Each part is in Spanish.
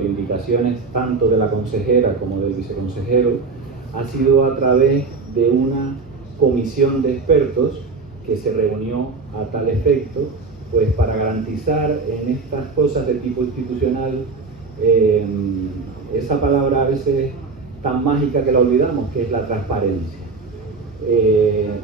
por indicaciones tanto de la consejera como del viceconsejero, ha sido a través de una comisión de expertos que se reunió a tal efecto, pues para garantizar en estas cosas de tipo institucional esa palabra a veces tan mágica que la olvidamos, que es la transparencia.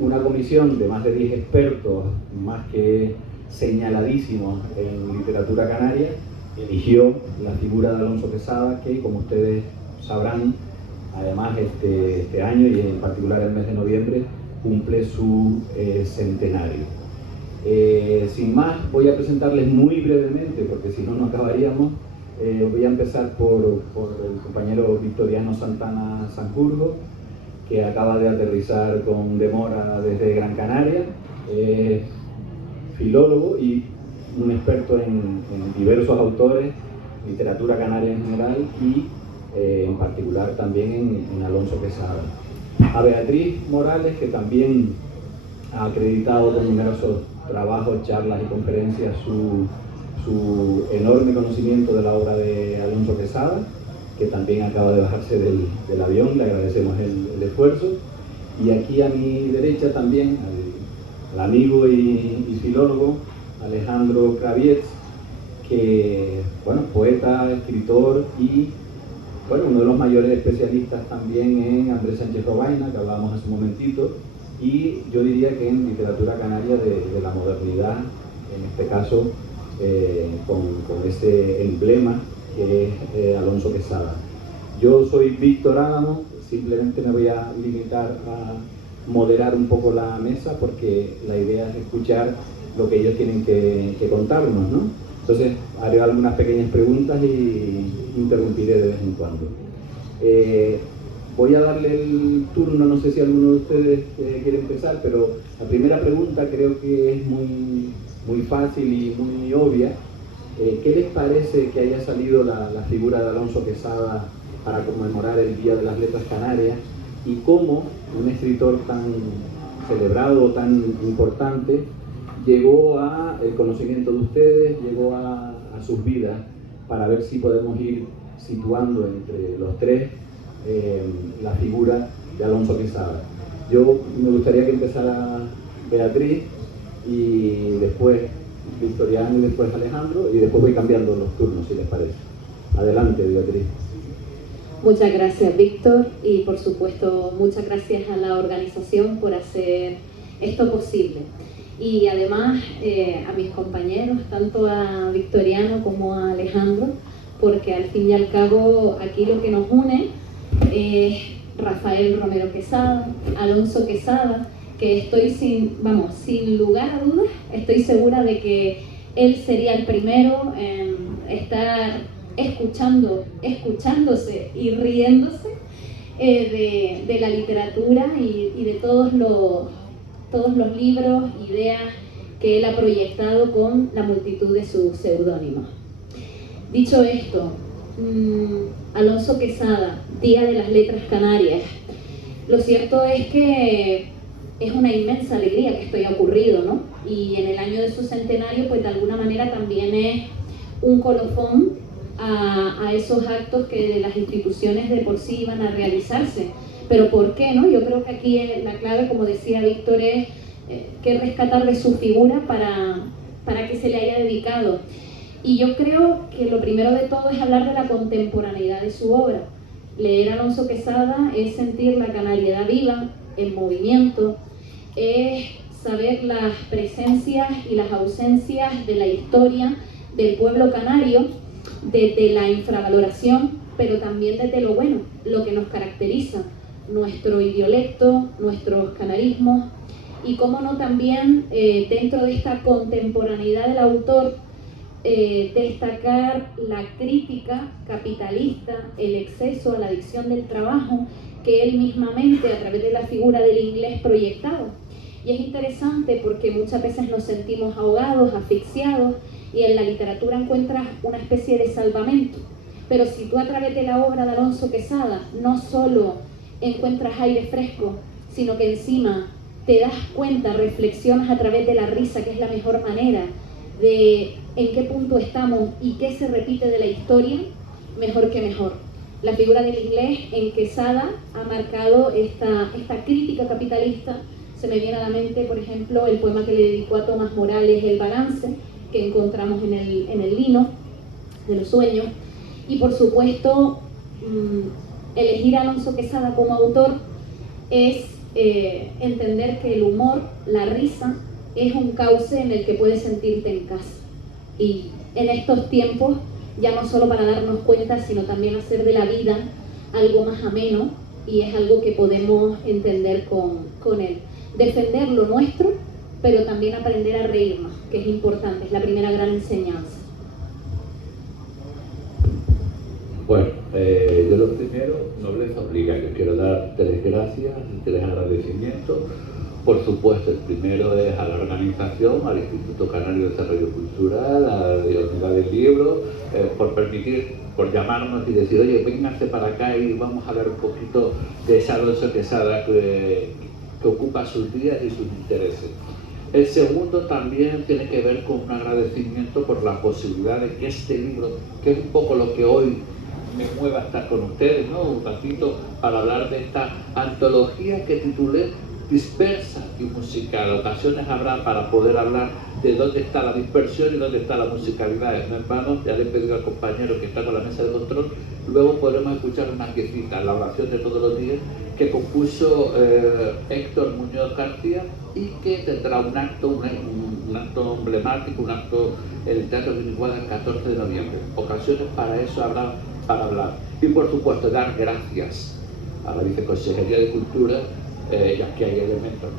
Una comisión de más de 10 expertos, más que señaladísimos en literatura canaria, eligió la figura de Alonso Quesada, que como ustedes sabrán, además este año y en particular el mes de noviembre, cumple su centenario. Sin más, voy a presentarles muy brevemente, porque si no, no acabaríamos. Voy a empezar por el compañero Victoriano Santana Sanjurjo, que acaba de aterrizar con demora desde Gran Canaria, filólogo y un experto en diversos autores, literatura canaria en general y en particular también en Alonso Quesada. A Beatriz Morales, que también ha acreditado con numerosos trabajos, charlas y conferencias su enorme conocimiento de la obra de Alonso Quesada, que también acaba de bajarse del avión, le agradecemos el esfuerzo. Y aquí a mi derecha también al amigo y filólogo Alejandro Kravietz, que, bueno, poeta, escritor y, bueno, uno de los mayores especialistas también en Andrés Sánchez Robaina, que hablábamos hace un momentito, y yo diría que en literatura canaria de la modernidad, en este caso, con ese emblema que es Alonso Quesada. Yo soy Víctor Álamo, simplemente me voy a limitar a moderar un poco la mesa porque la idea es escuchar lo que ellos tienen que contarnos, ¿no? Entonces haré algunas pequeñas preguntas y interrumpiré de vez en cuando. Voy a darle el turno, no sé si alguno de ustedes quiere empezar, pero la primera pregunta creo que es muy fácil y muy obvia. ¿Qué les parece que haya salido la figura de Alonso Quesada para conmemorar el Día de las Letras Canarias y cómo un escritor tan celebrado, tan importante, llegó al conocimiento de ustedes, llegó a sus vidas, para ver si podemos ir situando entre los tres la figura de Alonso Quesada? Yo me gustaría que empezara Beatriz y después Victoriano y después Alejandro, y después voy cambiando los turnos, si les parece. Adelante, Beatriz. Muchas gracias, Víctor, y por supuesto muchas gracias a la organización por hacer esto posible. Y además a mis compañeros, tanto a Victoriano como a Alejandro, porque al fin y al cabo aquí lo que nos une es Rafael Romero Quesada, Alonso Quesada, que estoy sin lugar a dudas, estoy segura de que él sería el primero en estar escuchándose y riéndose de la literatura y de todos los libros, ideas que él ha proyectado con la multitud de sus seudónimos. Dicho esto, Alonso Quesada, Día de las Letras Canarias. Lo cierto es que es una inmensa alegría que esto haya ocurrido, ¿no? Y en el año de su centenario, pues de alguna manera también es un colofón a esos actos que las instituciones de por sí iban a realizarse. Pero ¿por qué, no? Yo creo que aquí la clave, como decía Víctor, es que rescatar de su figura para que se le haya dedicado. Y yo creo que lo primero de todo es hablar de la contemporaneidad de su obra. Leer a Alonso Quesada es sentir la canariedad viva, en movimiento, es saber las presencias y las ausencias de la historia del pueblo canario, desde la infravaloración, pero también desde lo bueno, lo que nos caracteriza, nuestro idiolecto, nuestros canarismos, y cómo no también dentro de esta contemporaneidad del autor destacar la crítica capitalista, el exceso a la adicción del trabajo que él mismamente a través de la figura del inglés proyectaba. Y es interesante porque muchas veces nos sentimos ahogados, asfixiados, y en la literatura encuentras una especie de salvamento. Pero si tú a través de la obra de Alonso Quesada no solo encuentras aire fresco, sino que encima te das cuenta, reflexionas a través de la risa, que es la mejor manera de en qué punto estamos y qué se repite de la historia, mejor que mejor. La figura del inglés en Quesada ha marcado esta crítica capitalista. Se me viene a la mente, por ejemplo, el poema que le dedicó a Tomás Morales, El balance, que encontramos en el Lino de los sueños. Y por supuesto, elegir a Alonso Quesada como autor es entender que el humor, la risa, es un cauce en el que puedes sentirte en casa. Y en estos tiempos, ya no solo para darnos cuenta, sino también hacer de la vida algo más ameno, y es algo que podemos entender con él. Defender lo nuestro, pero también aprender a reírnos, que es importante, es la primera gran enseñanza. Bueno, yo lo primero, nobleza obliga, que quiero dar 3 gracias y 3 agradecimientos. Por supuesto, el primero es a la organización, al Instituto Canario de Desarrollo Cultural, a la Unidad del Libro, por permitir, por llamarnos y decir, oye, vénganse para acá y vamos a hablar un poquito de esa Alonso Quesada que ocupa sus días y sus intereses. El segundo también tiene que ver con un agradecimiento por la posibilidad de que este libro, que es un poco lo que hoy me mueva a estar con ustedes, ¿no? Un ratito para hablar de esta antología que titulé Dispersa y Musical. Ocasiones habrá para poder hablar de dónde está la dispersión y dónde está la musicalidad. No en vano, ya le he pedido al compañero que está con la mesa de control, luego podremos escuchar una piecita, la oración de todos los días, que compuso Héctor Muñoz García y que tendrá un acto emblemático, un acto en el Teatro Guiniguada el 14 de noviembre. Ocasiones para eso habrá para hablar. Y por supuesto dar gracias a la Viceconsejería de Cultura, ya que hay elementos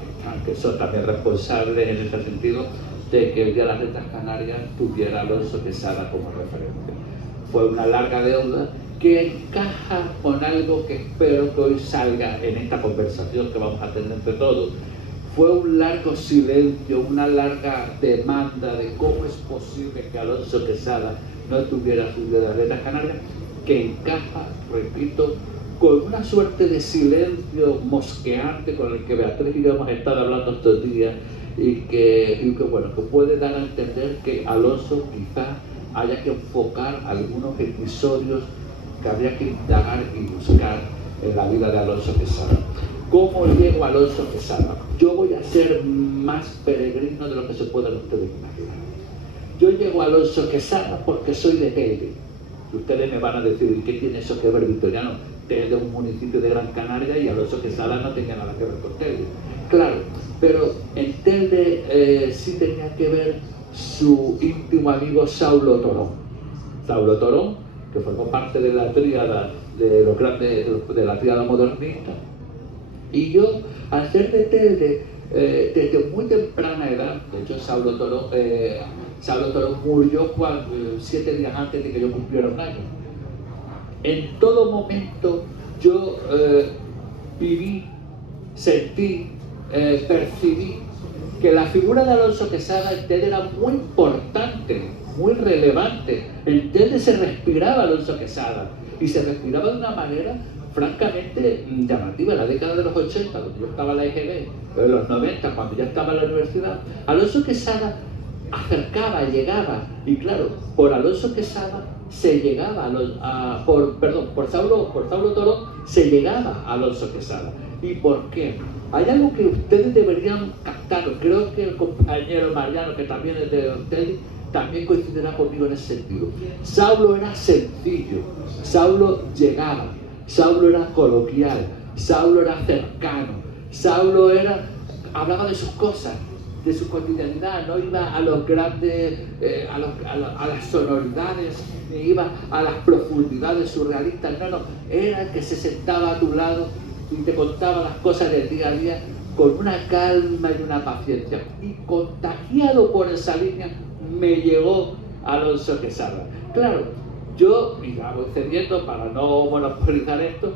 que son también responsables en ese sentido de que el Día de las Letras Canarias tuviera a Alonso Quesada como referente. Fue una larga deuda que encaja con algo que espero que hoy salga en esta conversación que vamos a tener entre todos. Fue un largo silencio, una larga demanda de cómo es posible que Alonso Quesada no tuviera su Día de las Letras Canarias, que encaja, repito, con una suerte de silencio mosqueante con el que Beatriz y yo hemos estado hablando estos días y que bueno, que puede dar a entender que Alonso quizá haya que enfocar algunos episodios que habría que indagar y buscar en la vida de Alonso Quesada. ¿Cómo llego a Alonso Quesada? Yo voy a ser más peregrino de lo que se puedan ustedes imaginar. Yo llego a Alonso Quesada porque soy de Telde. Ustedes me van a decir, ¿qué tiene eso que ver, Victoriano? Telde es un municipio de Gran Canaria y Alonso Quesada no tenía nada que ver con Telde. Claro, pero en Telde sí tenía que ver su íntimo amigo Saulo Torón. Saulo Torón, que formó parte de la tríada de los grandes, de la tríada modernista. Y yo, al ser de Telde, desde muy temprana edad, de hecho Saulo Torón murió 7 días antes de que yo cumpliera un año. En todo momento yo viví, sentí, percibí que la figura de Alonso Quesada en Telde era muy importante, muy relevante. En Telde se respiraba Alonso Quesada y se respiraba de una manera francamente llamativa. En la década de los 80, cuando yo estaba en la EGB, en los 90, cuando ya estaba en la universidad, Alonso Quesada acercaba, llegaba, y claro, por Alonso Quesada se llegaba por Saulo Torón se llegaba a Alonso Quesada. ¿Y por qué? Hay algo que ustedes deberían captar. Creo que el compañero Mariano, que también es de Telde, también coincidirá conmigo en ese sentido. Saulo era sencillo, Saulo llegaba, Saulo era coloquial, Saulo era cercano, Saulo hablaba de sus cosas, de su cotidianidad, no iba a los grandes, a las sonoridades, ni iba a las profundidades surrealistas, no, era el que se sentaba a tu lado y te contaba las cosas del día a día con una calma y una paciencia. Y contagiado por esa línea me llegó Alonso Quesada. Claro, yo, y voy cediendo para no monopolizar esto,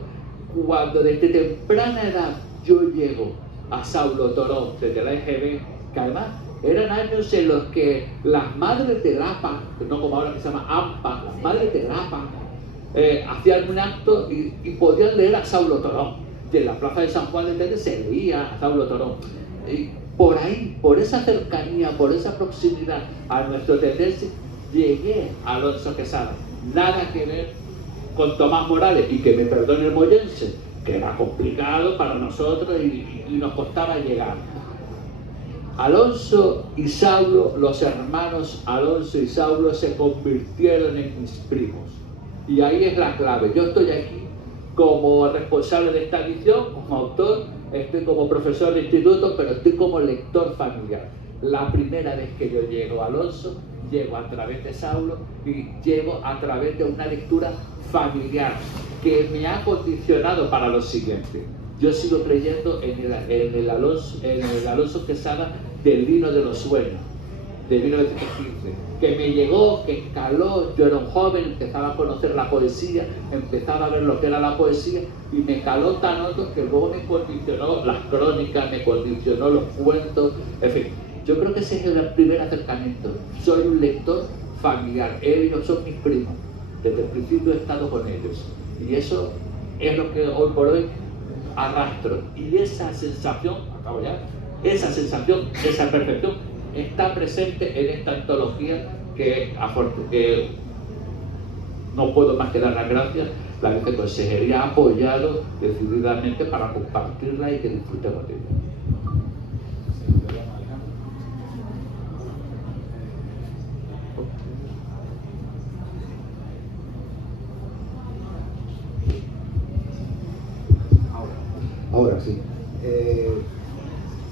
cuando desde temprana edad yo llego a Saulo Torón desde la EGB, que además eran años en los que las madres de Lapa, no como ahora que se llama AMPA, las madres de Lapa hacían un acto y podían leer a Saulo Torón. Y en la plaza de San Juan de Telde se leía a Saulo Torón. Y por ahí, por esa cercanía, por esa proximidad a nuestro tendense, llegué a Alonso Quesada. Nada que ver con Tomás Morales, y que me perdone el moyense, que era complicado para nosotros y nos costaba llegar. Alonso y Saulo, los hermanos Alonso y Saulo, se convirtieron en mis primos. Y ahí es la clave. Yo estoy aquí como responsable de esta edición, como autor, estoy como profesor de instituto, pero estoy como lector familiar. La primera vez que yo llego a Alonso, llego a través de Saulo y llego a través de una lectura familiar que me ha condicionado para lo siguiente. Yo sigo creyendo en el Alonso Quesada del Vino de los Sueños, de 1915, que me llegó, que caló. Yo era un joven, empezaba a conocer la poesía, empezaba a ver lo que era la poesía, y me caló tan hondo que luego me condicionó las crónicas, me condicionó los cuentos, en fin. Yo creo que ese es el primer acercamiento. Soy un lector familiar, ellos son mis primos, desde el principio he estado con ellos, y eso es lo que hoy por hoy arrastro. Y esa sensación, acabo ya, esa sensación, esa perfección está presente en esta antología que no puedo más que dar las gracias. La Viceconsejería ha apoyado decididamente para compartirla y que disfrutemos de ella. Ahora sí.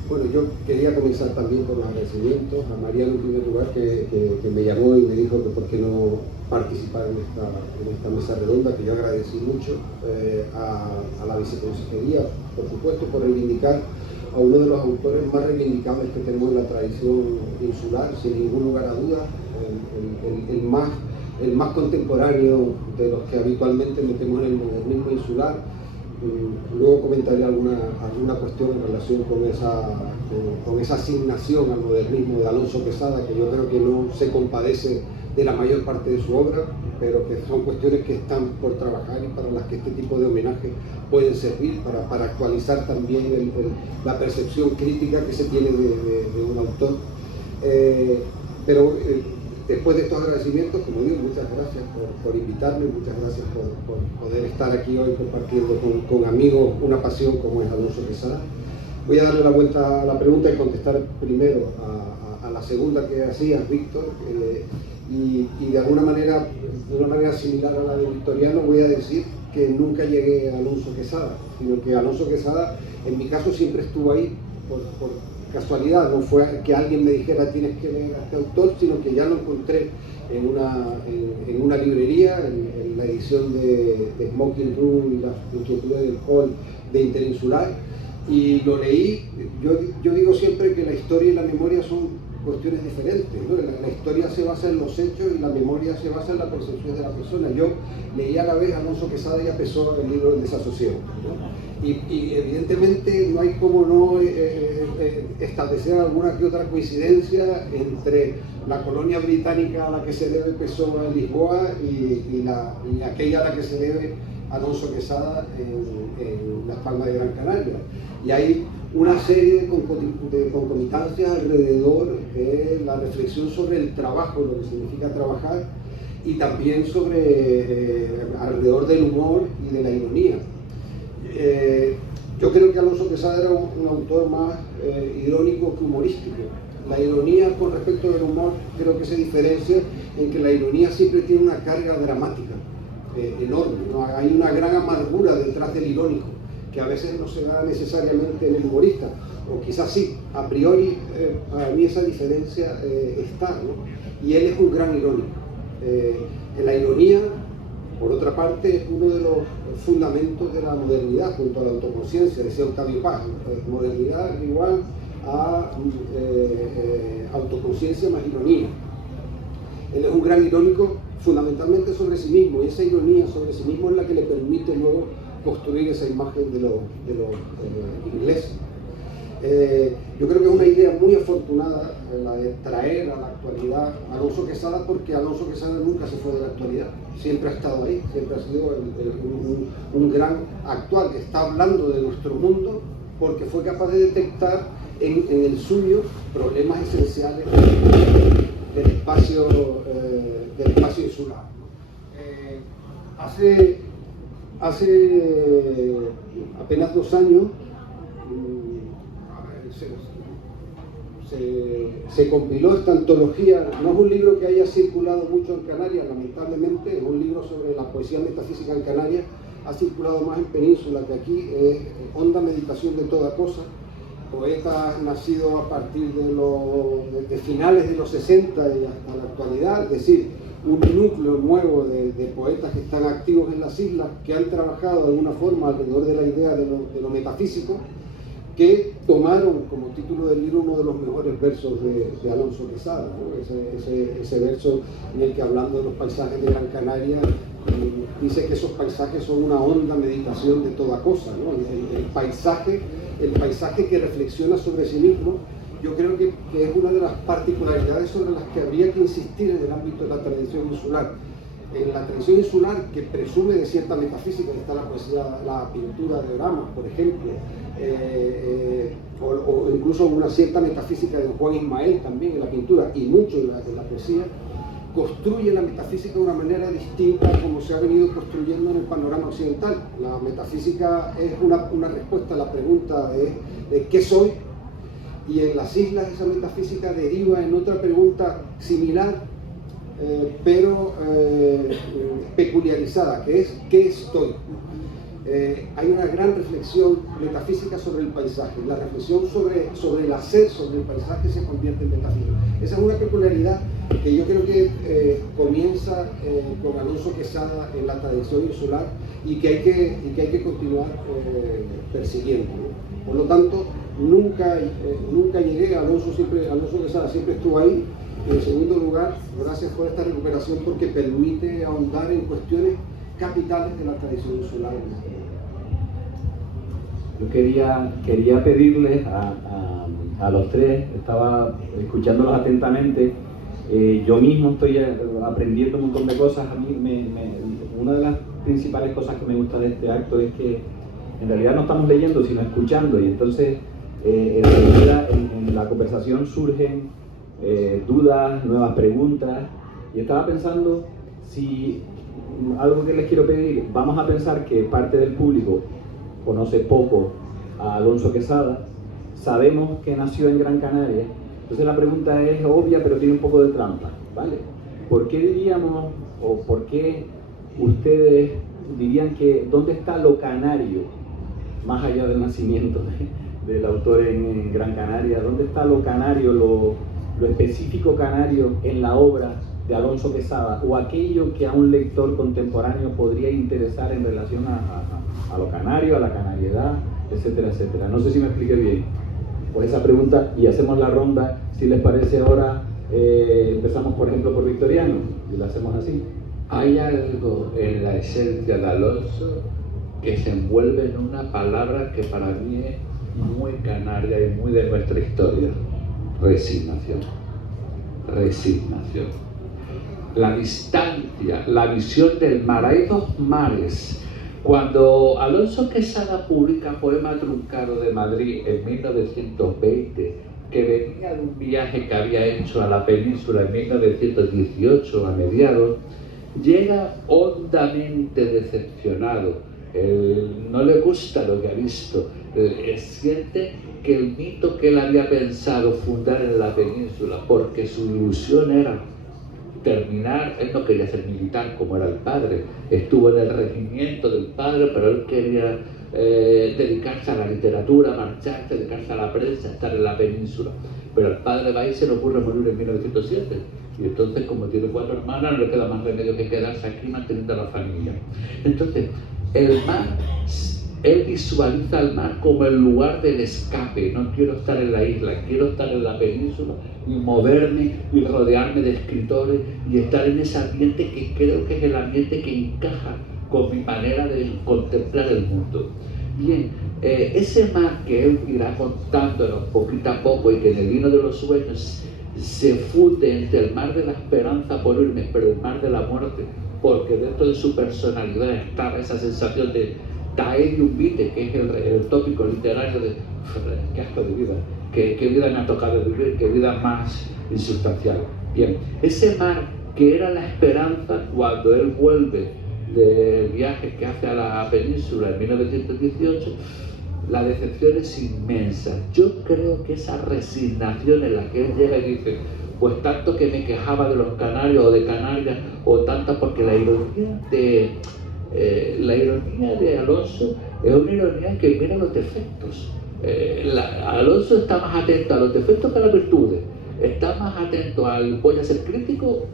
Bueno, yo quería comenzar también con los agradecimientos a Mariano en primer lugar, que me llamó y me dijo que por qué no participar en esta mesa redonda, que yo agradecí mucho, a la Viceconsejería, por supuesto, por reivindicar a uno de los autores más reivindicables que tenemos en la tradición insular, sin ningún lugar a dudas, el más contemporáneo de los que habitualmente metemos en el modernismo insular. Luego comentaré alguna cuestión en relación con esa asignación al modernismo de Alonso Quesada, que yo creo que no se compadece de la mayor parte de su obra, pero que son cuestiones que están por trabajar y para las que este tipo de homenajes pueden servir para actualizar también la percepción crítica que se tiene de un autor. Después de estos agradecimientos, como digo, muchas gracias por invitarme, muchas gracias por poder estar aquí hoy compartiendo con amigos una pasión como es Alonso Quesada. Voy a darle la vuelta a la pregunta y contestar primero a la segunda que hacías, Víctor, y de alguna manera similar a la de Victoriano, voy a decir que nunca llegué a Alonso Quesada, sino que Alonso Quesada, en mi caso, siempre estuvo ahí por casualidad. No fue que alguien me dijera tienes que leer a este autor, sino que ya lo encontré en una librería, en la edición de Smoking Room y las inquietudes del hall de Interinsular, y lo leí. Yo digo siempre que la historia y la memoria son cuestiones diferentes, ¿no? La historia se basa en los hechos y la memoria se basa en la percepción de la persona. Yo leí a la vez a Alonso Quesada y a Pessoa el libro El Desasosiego, ¿no? Y evidentemente no hay como no establecer alguna que otra coincidencia entre la colonia británica a la que se debe Pessoa en Lisboa y aquella a la que se debe Alonso Quesada en Las Palmas de Gran Canaria. Y hay una serie de concomitancias alrededor de la reflexión sobre el trabajo, lo que significa trabajar, y también alrededor del humor y de la ironía. Yo creo que Alonso Quesada era un autor más irónico que humorístico. La ironía con respecto del humor creo que se diferencia en que la ironía siempre tiene una carga dramática enorme, ¿no? Hay una gran amargura detrás del irónico, que a veces no se da necesariamente en el humorista, o quizás sí, a priori para mí esa diferencia está, ¿no? Y él es un gran irónico. La ironía, por otra parte, es uno de los fundamentos de la modernidad junto a la autoconciencia, decía Octavio Paz. Modernidad igual a autoconciencia más ironía. Él es un gran irónico fundamentalmente sobre sí mismo, y esa ironía sobre sí mismo es la que le permite luego construir esa imagen de los ingleses. Yo creo que es una idea muy afortunada la de traer a la actualidad a Alonso Quesada, porque Alonso Quesada nunca se fue de la actualidad, siempre ha estado ahí, siempre ha sido un gran actual, que está hablando de nuestro mundo porque fue capaz de detectar en el suyo problemas esenciales del espacio insular. Hace apenas 2 años se compiló esta antología. No es un libro que haya circulado mucho en Canarias, lamentablemente, es un libro sobre la poesía metafísica en Canarias, ha circulado más en Península que aquí, honda meditación de toda cosa, poetas nacidos a partir de finales de los 60 y hasta la actualidad, es decir, un núcleo nuevo de poetas que están activos en las islas, que han trabajado de alguna forma alrededor de la idea de lo metafísico, que tomaron como título del libro uno de los mejores versos de Alonso Quesada, ¿no? Ese verso en el que, hablando de los paisajes de Gran Canaria, dice que esos paisajes son una honda meditación de toda cosa, ¿no? El paisaje que reflexiona sobre sí mismo. Yo creo que es una de las particularidades sobre las que habría que insistir en el ámbito de la tradición insular. En la tradición insular, que presume de cierta metafísica, está la poesía, la pintura de Oramas, por ejemplo, o incluso una cierta metafísica de Juan Ismael también en la pintura, y mucho en la poesía, construye la metafísica de una manera distinta a como se ha venido construyendo en el panorama occidental. La metafísica es una respuesta a la pregunta de ¿qué soy? Y en las islas esa metafísica deriva en otra pregunta similar, pero peculiarizada, que es ¿qué estoy? Hay una gran reflexión metafísica sobre el paisaje. La reflexión sobre el hacer sobre el paisaje se convierte en metafísica. Esa es una peculiaridad que yo creo que comienza con Alonso Quesada en la tradición insular y que hay que continuar persiguiendo, ¿no? Por lo tanto, nunca llegué. Alonso Quesada siempre estuvo ahí. En segundo lugar, gracias por esta recuperación, porque permite ahondar en cuestiones capitales de la tradición insular. Yo quería pedirles a los tres, estaba escuchándolos atentamente, yo mismo estoy aprendiendo un montón de cosas. A mí una de las principales cosas que me gusta de este acto es que en realidad no estamos leyendo sino escuchando, y entonces en la conversación surgen dudas, nuevas preguntas, y estaba pensando si algo que les quiero pedir, vamos a pensar que parte del público conoce poco a Alonso Quesada, sabemos que nació en Gran Canaria, entonces la pregunta es obvia pero tiene un poco de trampa, ¿vale? ¿Por qué diríamos, o por qué ustedes dirían que dónde está lo canario, más allá del nacimiento del autor en Gran Canaria, dónde está lo canario, lo específico canario en la obra de Alonso Quesada, o aquello que a un lector contemporáneo podría interesar en relación a lo canario, a la canariedad, etcétera, etcétera? No sé si me expliqué bien. Pues esa pregunta, y hacemos la ronda, si les parece ahora, empezamos por ejemplo por Victoriano, y lo hacemos así. Hay algo en la esencia de Alonso que se envuelve en una palabra que para mí es muy canaria y muy de nuestra historia: resignación. Resignación. La distancia, la visión del mar. Hay dos mares. Cuando Alonso Quesada publica Poema Truncado de Madrid en 1920, que venía de un viaje que había hecho a la península en 1918 a mediados, llega hondamente decepcionado. No le gusta lo que ha visto. Siente que el mito que él había pensado fundar en la península, porque su ilusión era terminar, él no quería ser militar como era el padre, estuvo en el regimiento del padre, pero él quería dedicarse a la literatura, marcharse, dedicarse a la prensa, estar en la península. Pero al padre va y se le ocurre morir en 1907, y entonces, como tiene 4 hermanas, no le queda más remedio que quedarse aquí manteniendo a la familia. Entonces, el mar, él visualiza el mar como el lugar del escape. No quiero estar en la isla, quiero estar en la península y moverme y rodearme de escritores y estar en ese ambiente que creo que es el ambiente que encaja con mi manera de contemplar el mundo. Bien, ese mar que él irá contándonos poquito a poco y que en el vino de los sueños se funde entre el mar de la esperanza por irme, pero el mar de la muerte, porque dentro de su personalidad estaba esa sensación de Taedium vitae, que es el tópico literario de qué asco de vida, qué vida me ha tocado vivir, qué vida más insustancial. Bien, ese mar que era la esperanza, cuando él vuelve del viaje que hace a la península en 1918, la decepción es inmensa. Yo creo que esa resignación en la que él llega y dice, pues tanto que me quejaba de los canarios o de Canarias, o tanto, porque la ironía de Alonso es una ironía que mira los defectos. Alonso está más atento a los defectos que a las virtudes. Está más atento al voy a ser crítico,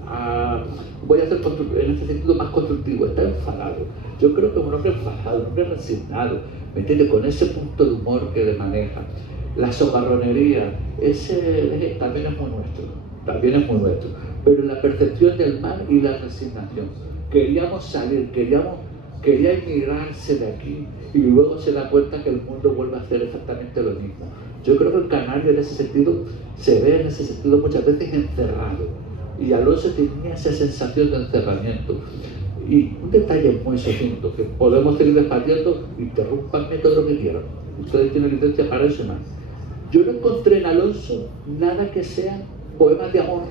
voy a ser en ese sentido más constructivo. Está enfadado. Yo creo que es un hombre enfadado, un hombre resignado, ¿me entiendes? Con ese punto de humor que le maneja. La socarronería, ese también es muy nuestro. Pero la percepción del mal y la resignación. Queríamos salir, quería emigrarse de aquí, y luego se da cuenta que el mundo vuelve a hacer exactamente lo mismo. Yo creo que el canario en ese sentido se ve en ese sentido muchas veces encerrado, y Alonso tenía esa sensación de encerramiento. Y un detalle muy sucinto, que podemos seguir debatiendo, interrúmpanme todo lo que quieran, ustedes tienen licencia para eso y más. Yo no encontré en Alonso nada que sean poemas de amor.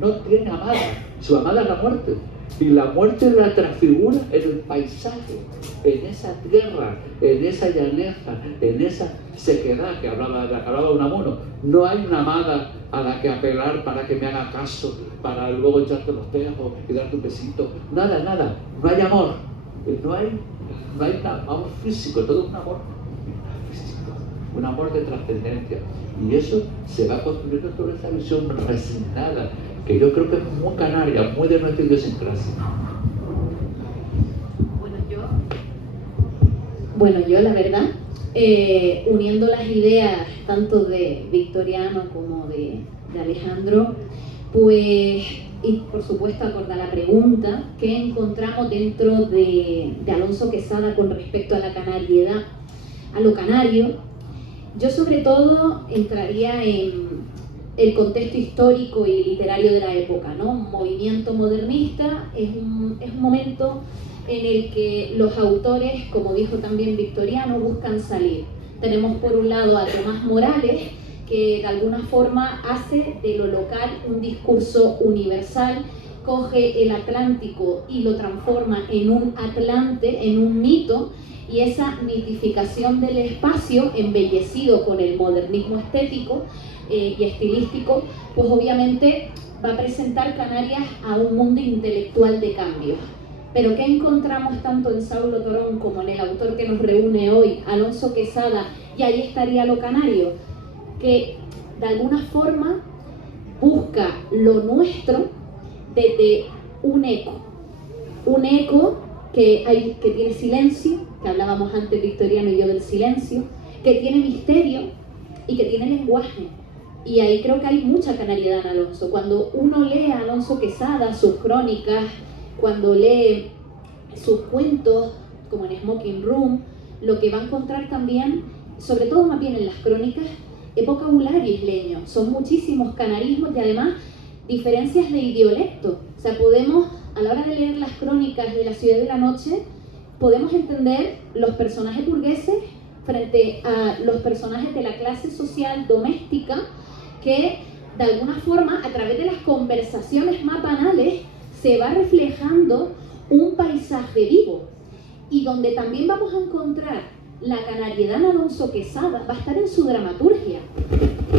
No tiene amada, su amada es la muerte. Y la muerte la transfigura en el paisaje, en esa tierra, en esa llaneza, en esa sequedad que hablaba Unamuno. No hay una amada a la que apelar para que me haga caso, para luego echarte los tejos y darte un besito. Nada. No hay amor. No hay un amor físico, todo un amor físico, un amor de trascendencia. Y eso se va construyendo sobre esa visión resignada, que yo creo que es muy canaria, muy de nuestra idiosincrasia. Bueno, yo la verdad, uniendo las ideas tanto de Victoriano como de Alejandro, pues, y por supuesto acordar la pregunta que encontramos dentro de Alonso Quezada con respecto a la canariedad, a lo canario, yo sobre todo entraría en el contexto histórico y literario de la época, ¿no? Un movimiento modernista es un momento en el que los autores, como dijo también Victoriano, buscan salir. Tenemos por un lado a Tomás Morales, que de alguna forma hace de lo local un discurso universal, coge el Atlántico y lo transforma en un Atlante, en un mito, y esa mitificación del espacio, embellecido con el modernismo estético y estilístico, pues obviamente va a presentar Canarias a un mundo intelectual de cambio. Pero ¿qué encontramos tanto en Saulo Torón como en el autor que nos reúne hoy, Alonso Quezada? Y ahí estaría lo canario, que de alguna forma busca lo nuestro desde un eco que tiene silencio, que hablábamos antes Victoriano y yo del silencio, que tiene misterio y que tiene lenguaje. Y ahí creo que hay mucha canariedad en Alonso. Cuando uno lee a Alonso Quezada, sus crónicas, cuando lee sus cuentos, como en Smoking Room, lo que va a encontrar también, sobre todo más bien en las crónicas, es vocabulario isleño. Son muchísimos canarismos y además diferencias de idiolecto. O sea, podemos, a la hora de leer las crónicas de La ciudad de la noche, podemos entender los personajes burgueses frente a los personajes de la clase social doméstica que, de alguna forma, a través de las conversaciones más banales, se va reflejando un paisaje vivo, y donde también vamos a encontrar la canariedad en Alonso Quezada, va a estar en su dramaturgia,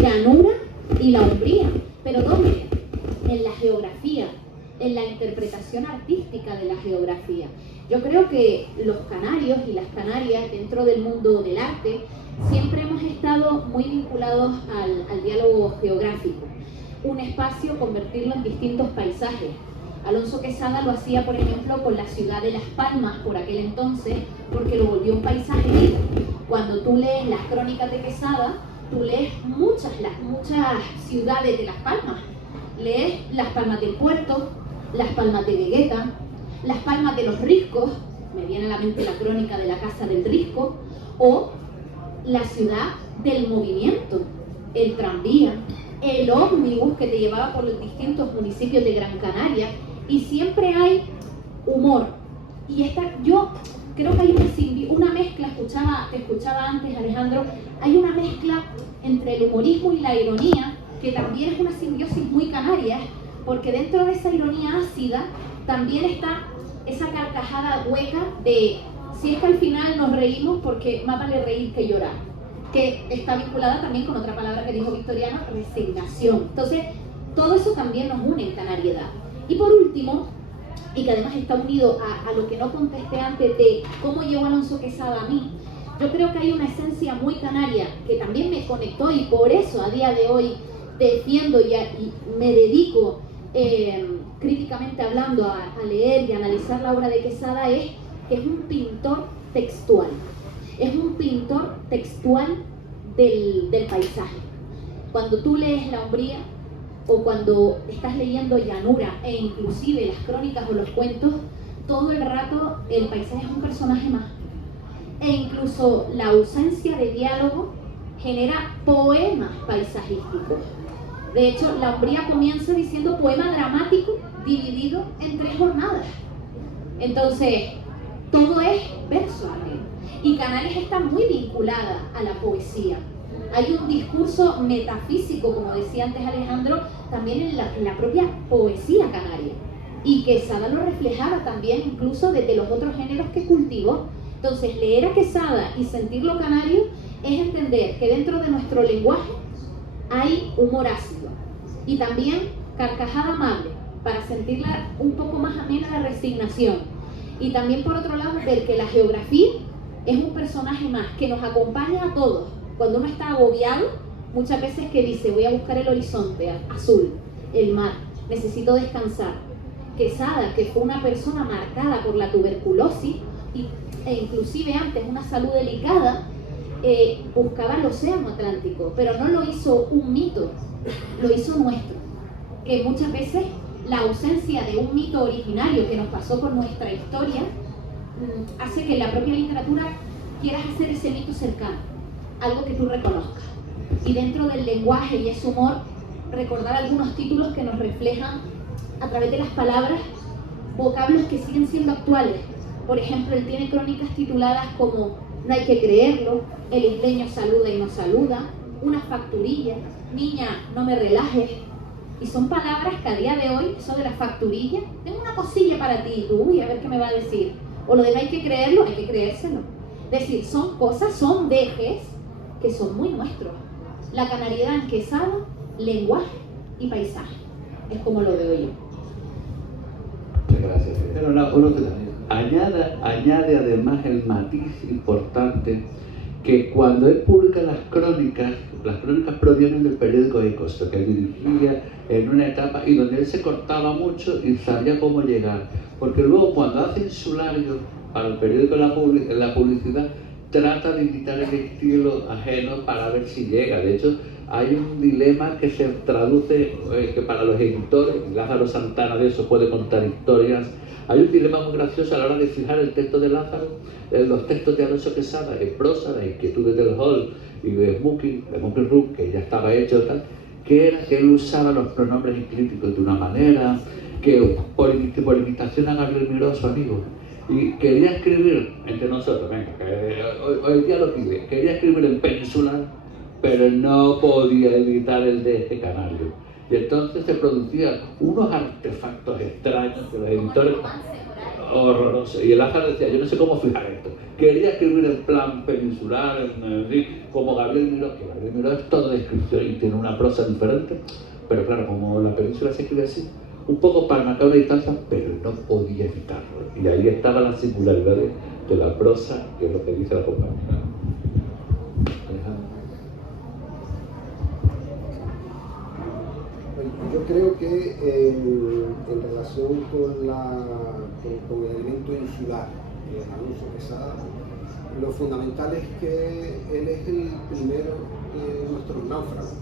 llanura y la umbría. ¿Pero dónde? En la geografía, en la interpretación artística de la geografía. Yo creo que los canarios y las canarias dentro del mundo del arte siempre hemos estado muy vinculados al diálogo geográfico, un espacio, convertirlo en distintos paisajes. Alonso Quezada lo hacía, por ejemplo, con la ciudad de Las Palmas por aquel entonces, porque lo volvió un paisaje vivo. Cuando tú lees las crónicas de Quezada, tú lees muchas ciudades de Las Palmas. Lees Las Palmas del Puerto, Las Palmas de Vegueta, Las Palmas de los Riscos, me viene a la mente la crónica de la Casa del Risco, o la ciudad del movimiento, el tranvía, el ómnibus que te llevaba por los distintos municipios de Gran Canaria, y siempre hay humor. Y yo creo que hay una mezcla, te escuchaba antes, Alejandro, hay una mezcla entre el humorismo y la ironía, que también es una simbiosis muy canaria, porque dentro de esa ironía ácida también está esa carcajada hueca de si es que al final nos reímos porque más vale reír que llorar, que está vinculada también con otra palabra que dijo Victoriano, resignación. Entonces, todo eso también nos une en Canariedad. Y por último, y que además está unido a lo que no contesté antes de cómo llegó Alonso Quesada a mí, yo creo que hay una esencia muy canaria que también me conectó y por eso a día de hoy defiendo y me dedico críticamente hablando a leer y analizar la obra de Quesada, es que es un pintor textual. Es un pintor textual del paisaje. Cuando tú lees La Umbría o cuando estás leyendo Llanura e inclusive las crónicas o los cuentos, todo el rato el paisaje es un personaje más. E incluso la ausencia de diálogo genera poemas paisajísticos. De hecho, La Umbría comienza diciendo poema dramático dividido en 3 jornadas. Entonces, todo es verso aquí. Y Canarias está muy vinculada a la poesía. Hay un discurso metafísico, como decía antes Alejandro, también en la propia poesía canaria. Y Quesada lo reflejaba también incluso desde los otros géneros que cultivó. Entonces, leer a Quesada y sentir lo canario es entender que dentro de nuestro lenguaje hay humor ácido y también carcajada amable para sentirla un poco más amena la resignación. Y también por otro lado ver que la geografía es un personaje más que nos acompaña a todos. Cuando uno está agobiado, muchas veces que dice voy a buscar el horizonte azul, el mar, necesito descansar. Quesada, que fue una persona marcada por la tuberculosis e inclusive antes una salud delicada, buscaba el océano Atlántico, pero no lo hizo un mito, lo hizo nuestro, que muchas veces la ausencia de un mito originario que nos pasó por nuestra historia hace que en la propia literatura quieras hacer ese mito cercano, algo que tú reconozcas. Y dentro del lenguaje y ese humor, recordar algunos títulos que nos reflejan a través de las palabras vocablos que siguen siendo actuales. Por ejemplo, él tiene crónicas tituladas como No hay que creerlo, El isleño saluda y no saluda, Una facturilla, Niña, no me relajes. Y son palabras que a día de hoy, eso de la facturilla, tengo una cosilla para ti, tú, y a ver qué me va a decir. O lo de no hay que creerlo, hay que creérselo. Es decir, son cosas, son dejes que son muy nuestros. La canariedad en Quesada, lenguaje y paisaje. Es como lo veo yo. Muchas gracias. Pero añade además el matiz importante que cuando él publica las crónicas provienen del periódico Ecos, que él dirigía en una etapa y donde él se cortaba mucho y sabía cómo llegar. Porque luego cuando hace insulario para el periódico en la publicidad, trata de imitar el estilo ajeno para ver si llega. De hecho, hay un dilema que se traduce, que para los editores, Lázaro Santana de eso puede contar historias. Hay un dilema muy gracioso a la hora de fijar el texto de Lázaro, los textos de Alonso Quesada, en prosa, las inquietudes del Hall y de Smoking Rook, que ya estaba hecho tal, que era que él usaba los pronombres enclíticos de una manera, que por imitación a Gabriel Miró, su amigo, y quería escribir, entre nosotros, venga, que hoy día lo pide, quería escribir en peninsular, pero no podía evitar el de este canario. Y entonces se producían unos artefactos extraños que los editores... horrorosos. Y el Lázaro decía, yo no sé cómo fijar esto. Quería escribir en plan peninsular, como Gabriel Miró, que Gabriel Miró es toda descripción y tiene una prosa diferente, pero claro, como la península se escribe así, un poco para marcar una distancia, pero no podía evitarlo. Y ahí estaba la singularidad de la prosa, que es lo que dice la compañera. Yo creo que en relación con el elemento insular de Alonso Quesada, lo fundamental es que él es el primero de nuestros náufragos.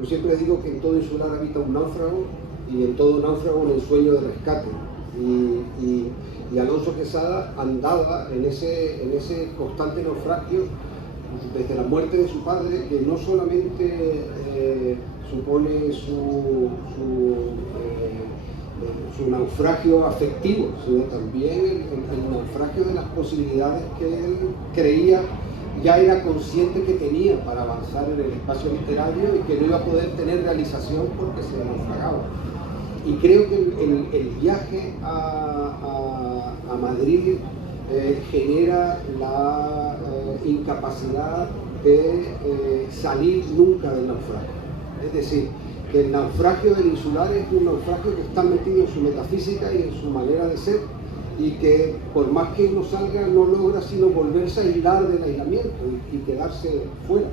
Yo siempre digo que en todo insular habita un náufrago y en todo náufrago un ensueño de rescate. Y Alonso Quesada andaba en ese constante naufragio desde la muerte de su padre, que no solamente supone su naufragio afectivo, sino también el naufragio de las posibilidades que él creía, ya era consciente que tenía para avanzar en el espacio literario y que no iba a poder tener realización porque se naufragaba. Y creo que el viaje a Madrid genera la incapacidad de salir nunca del naufragio. Es decir, que el naufragio del insular es un naufragio que está metido en su metafísica y en su manera de ser, y que por más que uno salga no logra sino volverse a aislar del aislamiento y quedarse fuera.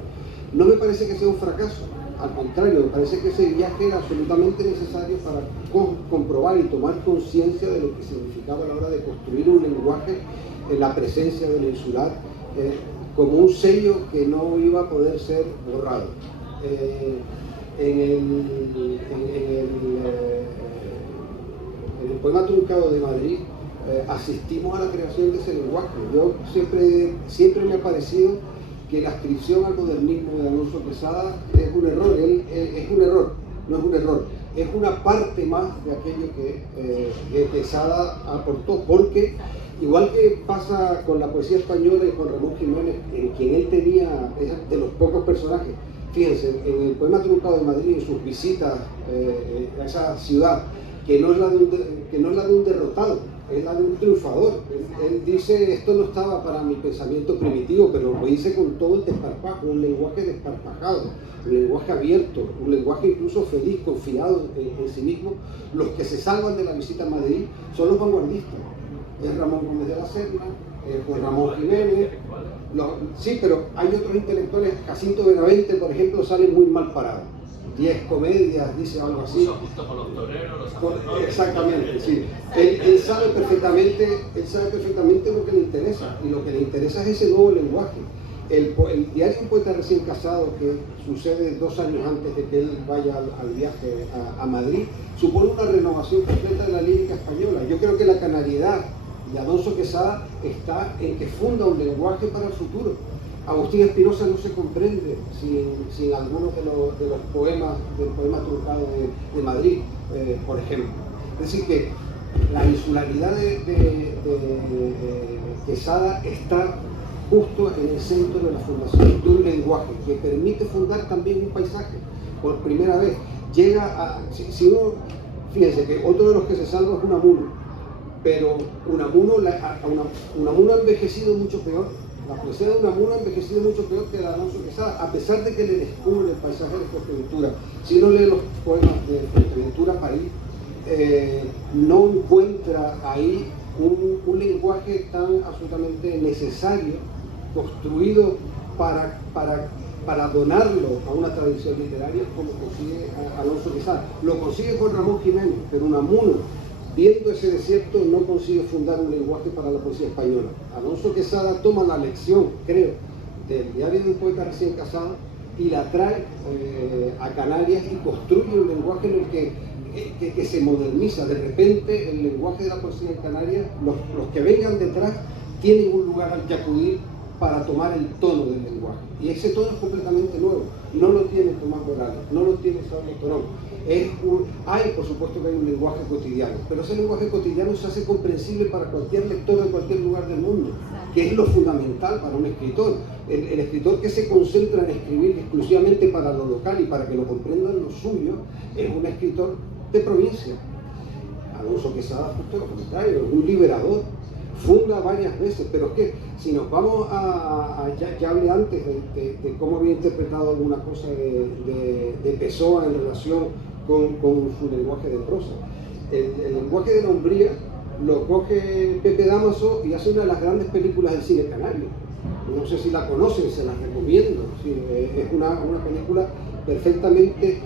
No me parece que sea un fracaso, al contrario, me parece que ese viaje era absolutamente necesario para comprobar y tomar conciencia de lo que significaba a la hora de construir un lenguaje en la presencia del insular, como un sello que no iba a poder ser borrado. En el poema truncado de Madrid asistimos a la creación de ese lenguaje. Yo siempre me ha parecido que la adscripción al modernismo de Alonso Quesada es un error. Es un error, no es un error, es una parte más de aquello que Quesada aportó, porque igual que pasa con la poesía española y con Ramón Jiménez, en quien él tenía, es de los pocos personajes. Fíjense, en el poema truncado de Madrid, en sus visitas a esa ciudad, que no es la de un derrotado, es la de un triunfador. Él dice, esto no estaba para mi pensamiento primitivo, pero lo hice con todo el desparpajo, un lenguaje desparpajado, un lenguaje abierto, un lenguaje incluso feliz, confiado en sí mismo. Los que se salvan de la visita a Madrid son los vanguardistas. Es Ramón Gómez de la Serna, Juan Ramón Jiménez. Sí, pero hay otros intelectuales. Jacinto Benavente, por ejemplo, sale muy mal parado. 10 comedias, dice algo así. Justo con los toreros, los sacerdotes. Exactamente, sí. Él sabe perfectamente lo que le interesa, y lo que le interesa es ese nuevo lenguaje. El diario Un poeta recién casado, que sucede 2 años antes de que él vaya al viaje a Madrid, supone una renovación completa de la lírica española. Yo creo que la canariedad de Alonso Quesada está en que funda un lenguaje para el futuro. Agustín Espinosa no se comprende sin algunos de los poemas del poema truncado de Madrid, por ejemplo. Es decir, que la insularidad de Quesada está justo en el centro de la fundación de un lenguaje que permite fundar también un paisaje. Por primera vez llega a... Fíjense que otro de los que se salva es Unamuno, pero Unamuno ha envejecido mucho peor. La poesía de Unamuno ha envejecido mucho peor que la de Alonso Quesada, a pesar de que le descubre el paisaje de Fuerteventura. Si uno lee los poemas de Fuerteventura, París, no encuentra ahí un lenguaje tan absolutamente necesario, construido para donarlo a una tradición literaria como consigue Alonso Quesada. Lo consigue con Ramón Jiménez, pero Unamuno, viendo ese desierto, no consigue fundar un lenguaje para la poesía española. Alonso Quesada toma la lección, creo, del diario de un poeta recién casado y la trae a Canarias y construye un lenguaje en el que se moderniza. De repente, el lenguaje de la poesía en Canarias, los que vengan detrás tienen un lugar al que acudir para tomar el tono del lenguaje. Y ese tono es completamente nuevo. No lo tiene Tomás Morales, no lo tiene Saulo Torón. Hay, por supuesto, que hay un lenguaje cotidiano, pero ese lenguaje cotidiano se hace comprensible para cualquier lector de cualquier lugar del mundo, que es lo fundamental para un escritor. El escritor que se concentra en escribir exclusivamente para lo local y para que lo comprendan lo suyo, es un escritor de provincia. Alonso Quesada, justo lo contrario, es un liberador. Funda varias veces, pero es que si nos vamos ya hablé antes de cómo había interpretado alguna cosa de Pessoa en relación con su lenguaje de prosa. El lenguaje de la Umbría lo coge Pepe Dámaso y hace una de las grandes películas del cine canario. No sé si la conocen, se las recomiendo. Sí, es una película perfectamente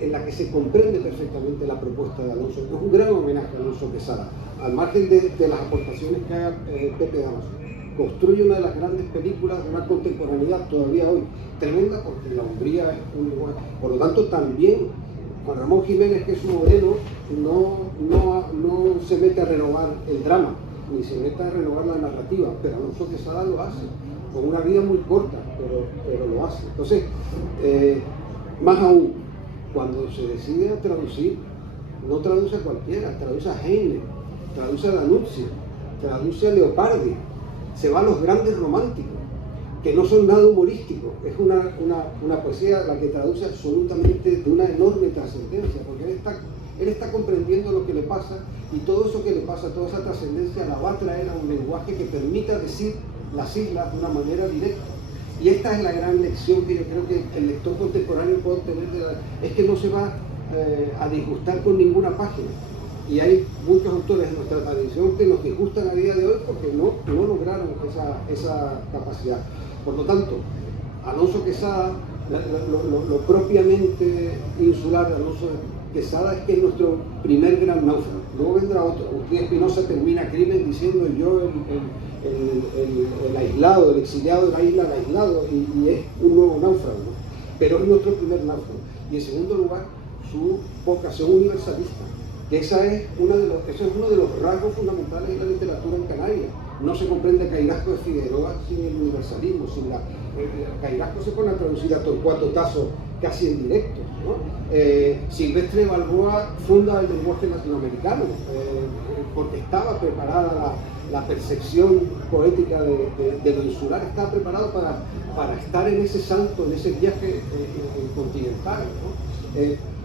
en la que se comprende perfectamente la propuesta de Alonso. Es un gran homenaje a Alonso Quesada, al margen de las aportaciones que haga Pepe Dámaso. Construye una de las grandes películas de una contemporaneidad todavía hoy tremenda, porque la Umbría es un lenguaje. Por lo tanto, también Juan Ramón Jiménez, que es un modelo, no se mete a renovar el drama, ni se mete a renovar la narrativa, pero Alonso Quesada lo hace, con una vida muy corta, pero lo hace. Entonces, más aún, cuando se decide a traducir, no traduce a cualquiera, traduce a Heine, traduce a D'Annunzio, traduce a Leopardi, se va a los grandes románticos, que no son nada humorísticos. Es una poesía la que traduce absolutamente de una enorme trascendencia, porque él está Él está comprendiendo lo que le pasa y todo eso que le pasa, toda esa trascendencia la va a traer a un lenguaje que permita decir las islas de una manera directa. Y esta es la gran lección que yo creo que el lector contemporáneo puede obtener es que no se va a disgustar con ninguna página. Y hay muchos autores de nuestra tradición que nos disgustan a día de hoy porque no lograron esa capacidad. Por lo tanto, Alonso Quezada, lo propiamente insular de Alonso Quezada es que es nuestro primer gran náufrago. Luego vendrá otro. Agustín Espinosa termina Crimen diciendo yo el aislado, el exiliado de la isla, el aislado, y es un nuevo náufrago, ¿no? Pero es nuestro primer náufrago. Y en segundo lugar, su vocación universalista. Que ese es uno de los rasgos fundamentales de la literatura en Canarias. No se comprende Cairasco de Figueroa sin el universalismo, Cairasco se pone a traducir a Torcuato Tasso casi en directo, ¿no? Silvestre Balboa funda el lenguaje latinoamericano, porque estaba preparada la percepción poética de lo insular, estaba preparado para estar en ese salto, en ese viaje continental, ¿no?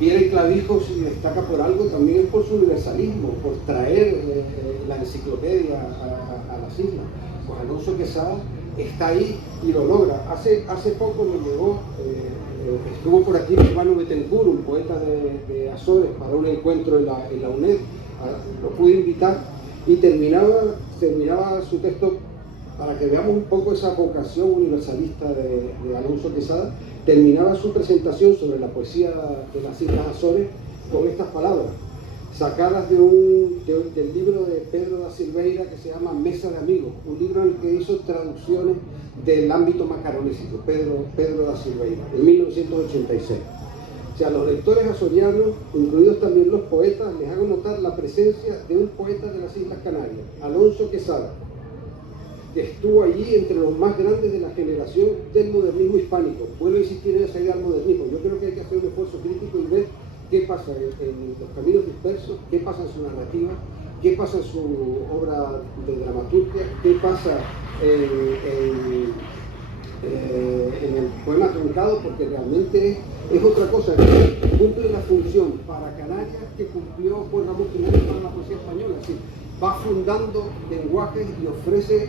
Pierre Clavijo, si destaca por algo, también es por su universalismo, por traer la enciclopedia a las islas. Pues Alonso Quezada está ahí y lo logra. Hace poco me llegó, estuvo por aquí Urbano Betancourt, un poeta de Azores, para un encuentro en la UNED. Lo pude invitar y terminaba su texto, para que veamos un poco esa vocación universalista de Alonso Quezada. Terminaba su presentación sobre la poesía de las Islas Azores con estas palabras, sacadas del libro de Pedro da Silveira que se llama Mesa de Amigos, un libro en el que hizo traducciones del ámbito macaronístico, Pedro da Silveira, en 1986. O sea, a los lectores azorianos, incluidos también los poetas, les hago notar la presencia de un poeta de las Islas Canarias, Alonso Quezada, que estuvo allí entre los más grandes de la generación del modernismo hispánico. Vuelvo a insistir en esa idea del modernismo. Yo creo que hay que hacer un esfuerzo crítico y ver qué pasa en los caminos dispersos, qué pasa en su narrativa, qué pasa en su obra de dramaturgia, qué pasa en el poema truncado, porque realmente es otra cosa, que cumple la función para Canarias que cumplió Juan Ramón Jiménez para la poesía española. Es decir, va fundando lenguajes y ofrece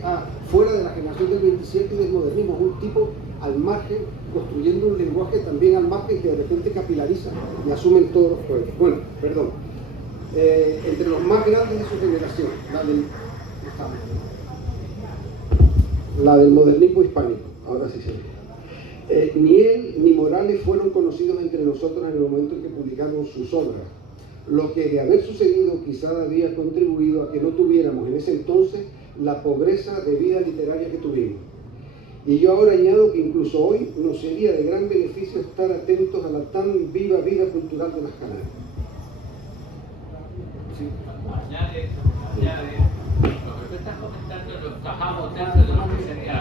fuera de la generación del 27 y del modernismo, un tipo al margen, construyendo un lenguaje también al margen que de repente capilariza y asumen todos los poetas. Bueno, perdón. Entre los más grandes de su generación, la del modernismo hispánico, ahora sí se ve. Ni él ni Morales fueron conocidos entre nosotros en el momento en que publicaron sus obras. Lo que de haber sucedido quizá había contribuido a que no tuviéramos en ese entonces la pobreza de vida literaria que tuvimos. Y yo ahora añado que incluso hoy nos sería de gran beneficio estar atentos a la tan viva vida cultural de las Canarias. Sí. Añade, lo que tú estás comentando lo encajamos dentro de lo que sería,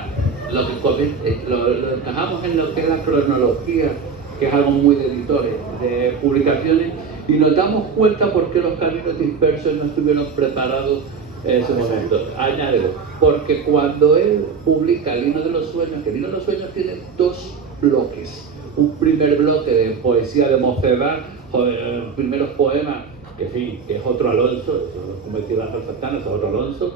lo encajamos en lo que es la cronología, que es algo muy de editores, de publicaciones, y nos damos cuenta por qué los caminos dispersos no estuvieron preparados en ese momento. Añádelo, porque cuando él publica El Himno de los Sueños, que El Himno de los Sueños tiene dos bloques. Un primer bloque de poesía de mocedad, primeros poemas, que en fin, que es otro Alonso, como decía Rafael Santana, es otro Alonso,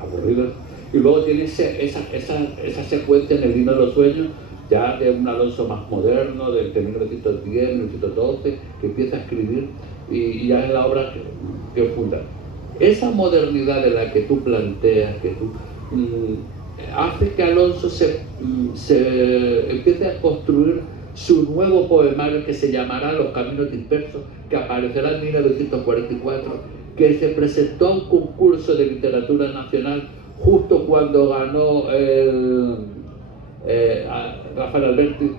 aburrido. Y luego tiene esa secuencia en El Himno de los Sueños, ya de un Alonso más moderno, del 1910, 1912, que empieza a escribir y ya es la obra que funda. Esa modernidad de la que tú planteas, hace que Alonso se empiece a construir su nuevo poemario que se llamará Los Caminos Dispersos, que aparecerá en 1944, que se presentó a un concurso de literatura nacional justo cuando ganó Rafael Alberti,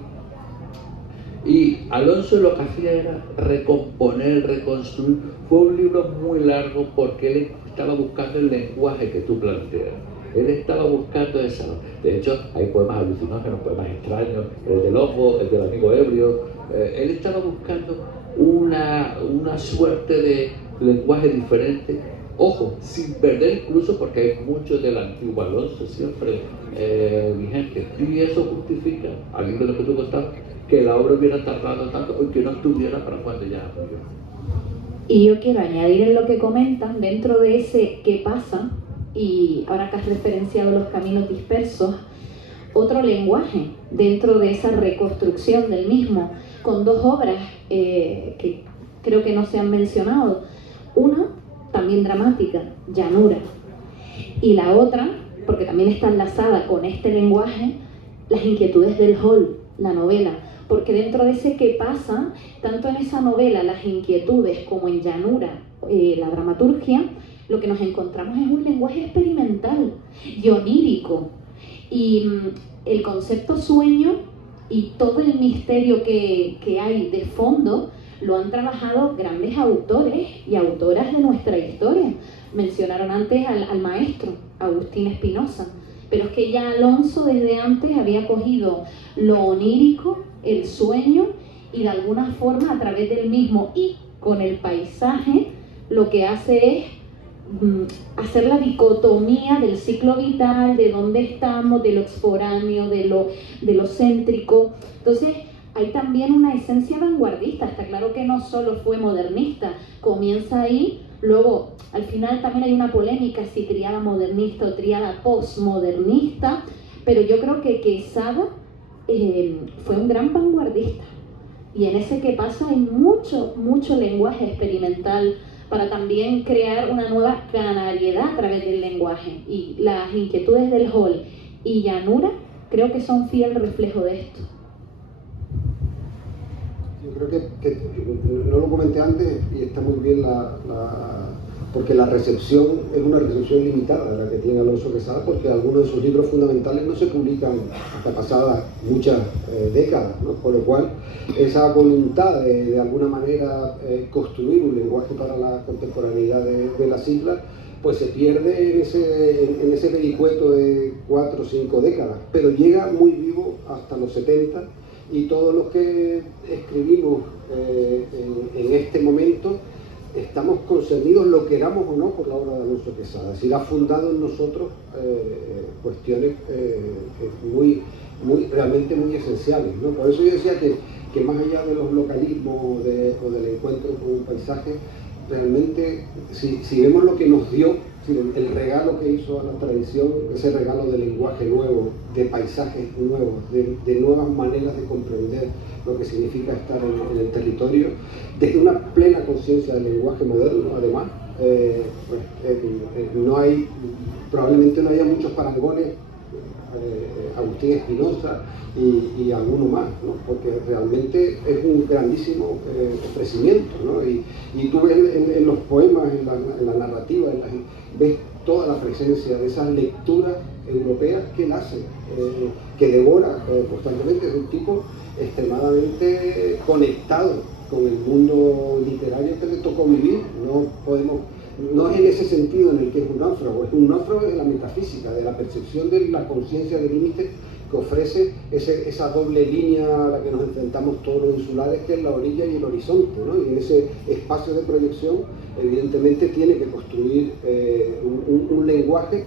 y Alonso lo que hacía era recomponer, reconstruir. Fue un libro muy largo porque él estaba buscando el lenguaje que tú planteas. Él estaba buscando esa. De hecho, hay poemas alucinógenos, poemas extraños, el del ojo, el del amigo ebrio. Él estaba buscando una suerte de lenguaje diferente. Ojo, sin perder incluso, porque hay mucho del antiguo Alonso siempre vigente. Y eso justifica, al hilo de lo que tú contabas, que la obra hubiera tardado tanto y que no estuviera para cuando ya murió. Y yo quiero añadir en lo que comentan, dentro de ese qué pasa, y ahora que has referenciado los caminos dispersos, otro lenguaje dentro de esa reconstrucción del mismo, con dos obras que creo que no se han mencionado. Una, también dramática, Llanura, y la otra, porque también está enlazada con este lenguaje, Las inquietudes del hall, la novela, porque dentro de ese qué pasa, tanto en esa novela, Las inquietudes, como en Llanura, la dramaturgia, lo que nos encontramos es un lenguaje experimental y onírico. Y el concepto sueño y todo el misterio que hay de fondo lo han trabajado grandes autores y autoras de nuestra historia. Mencionaron antes al maestro Agustín Espinosa, pero es que ya Alonso desde antes había cogido lo onírico, el sueño, y de alguna forma a través del mismo y con el paisaje lo que hace es hacer la dicotomía del ciclo vital, de dónde estamos, de lo exforáneo, de lo céntrico. Entonces hay también una esencia vanguardista. Está claro que no solo fue modernista, comienza ahí, luego al final también hay una polémica si triada modernista o triada postmodernista, pero yo creo que Quesada fue un gran vanguardista, y en ese que pasa hay mucho lenguaje experimental para también crear una nueva canariedad a través del lenguaje, y Las inquietudes del hall y Llanura creo que son fiel reflejo de esto. Yo creo que no lo comenté antes y está muy bien porque la recepción es una recepción limitada la que tiene Alonso Quesada, porque algunos de sus libros fundamentales no se publican hasta pasadas muchas décadas, ¿no? Por lo cual esa voluntad de alguna manera construir un lenguaje para la contemporaneidad de las islas pues se pierde en ese vericueto de 4 o 5 décadas, pero llega muy vivo hasta los 70, y todos los que escribimos en este momento estamos concernidos, lo queramos o no, por la obra de Alonso Quesada. Es decir, ha fundado en nosotros cuestiones realmente muy esenciales, ¿no? Por eso yo decía que más allá de los localismos o del encuentro con un paisaje, realmente si vemos lo que nos dio, el regalo que hizo a la tradición, ese regalo de lenguaje nuevo, de paisajes nuevos, de nuevas maneras de comprender lo que significa estar en el territorio, desde una plena conciencia del lenguaje moderno, además, probablemente no haya muchos parangones, Agustín Espinosa y alguno más, ¿no? Porque realmente es un grandísimo ofrecimiento, ¿no? Y tú ves en los poemas, en la narrativa, ves toda la presencia de esas lecturas europeas que él hace, que devora constantemente. Es un tipo extremadamente conectado con el mundo literario que le tocó vivir. No es en ese sentido en el que es un náufrago, es un náufrago de la metafísica, de la percepción de la conciencia de límite que ofrece esa doble línea a la que nos enfrentamos todos los insulares, que es la orilla y el horizonte, ¿no? Y en ese espacio de proyección, evidentemente, tiene que construir un lenguaje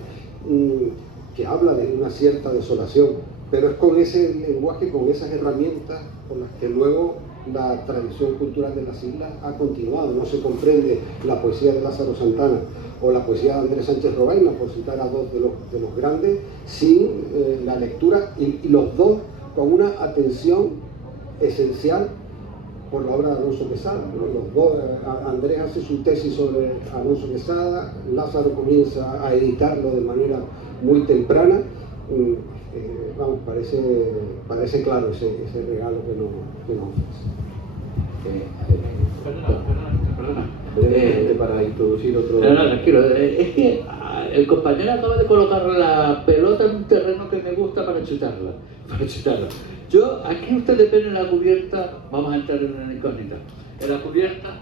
que habla de una cierta desolación, pero es con ese lenguaje, con esas herramientas con las que luego la tradición cultural de las islas ha continuado. No se comprende la poesía de Lázaro Santana o la poesía de Andrés Sánchez Robaina, por citar a dos de los grandes, sin la lectura, y los dos con una atención esencial por la obra de Alonso Quesada, ¿no? Los dos, Andrés hace su tesis sobre Alonso Quesada, Lázaro comienza a editarlo de manera muy temprana. Parece claro ese regalo que nos ofrece. Para introducir otro... No, tranquilo. Es que el compañero acaba de colocar la pelota en un terreno que me gusta para chutarla. Yo, aquí ustedes ven en la cubierta, vamos a entrar en una incógnita. En la cubierta,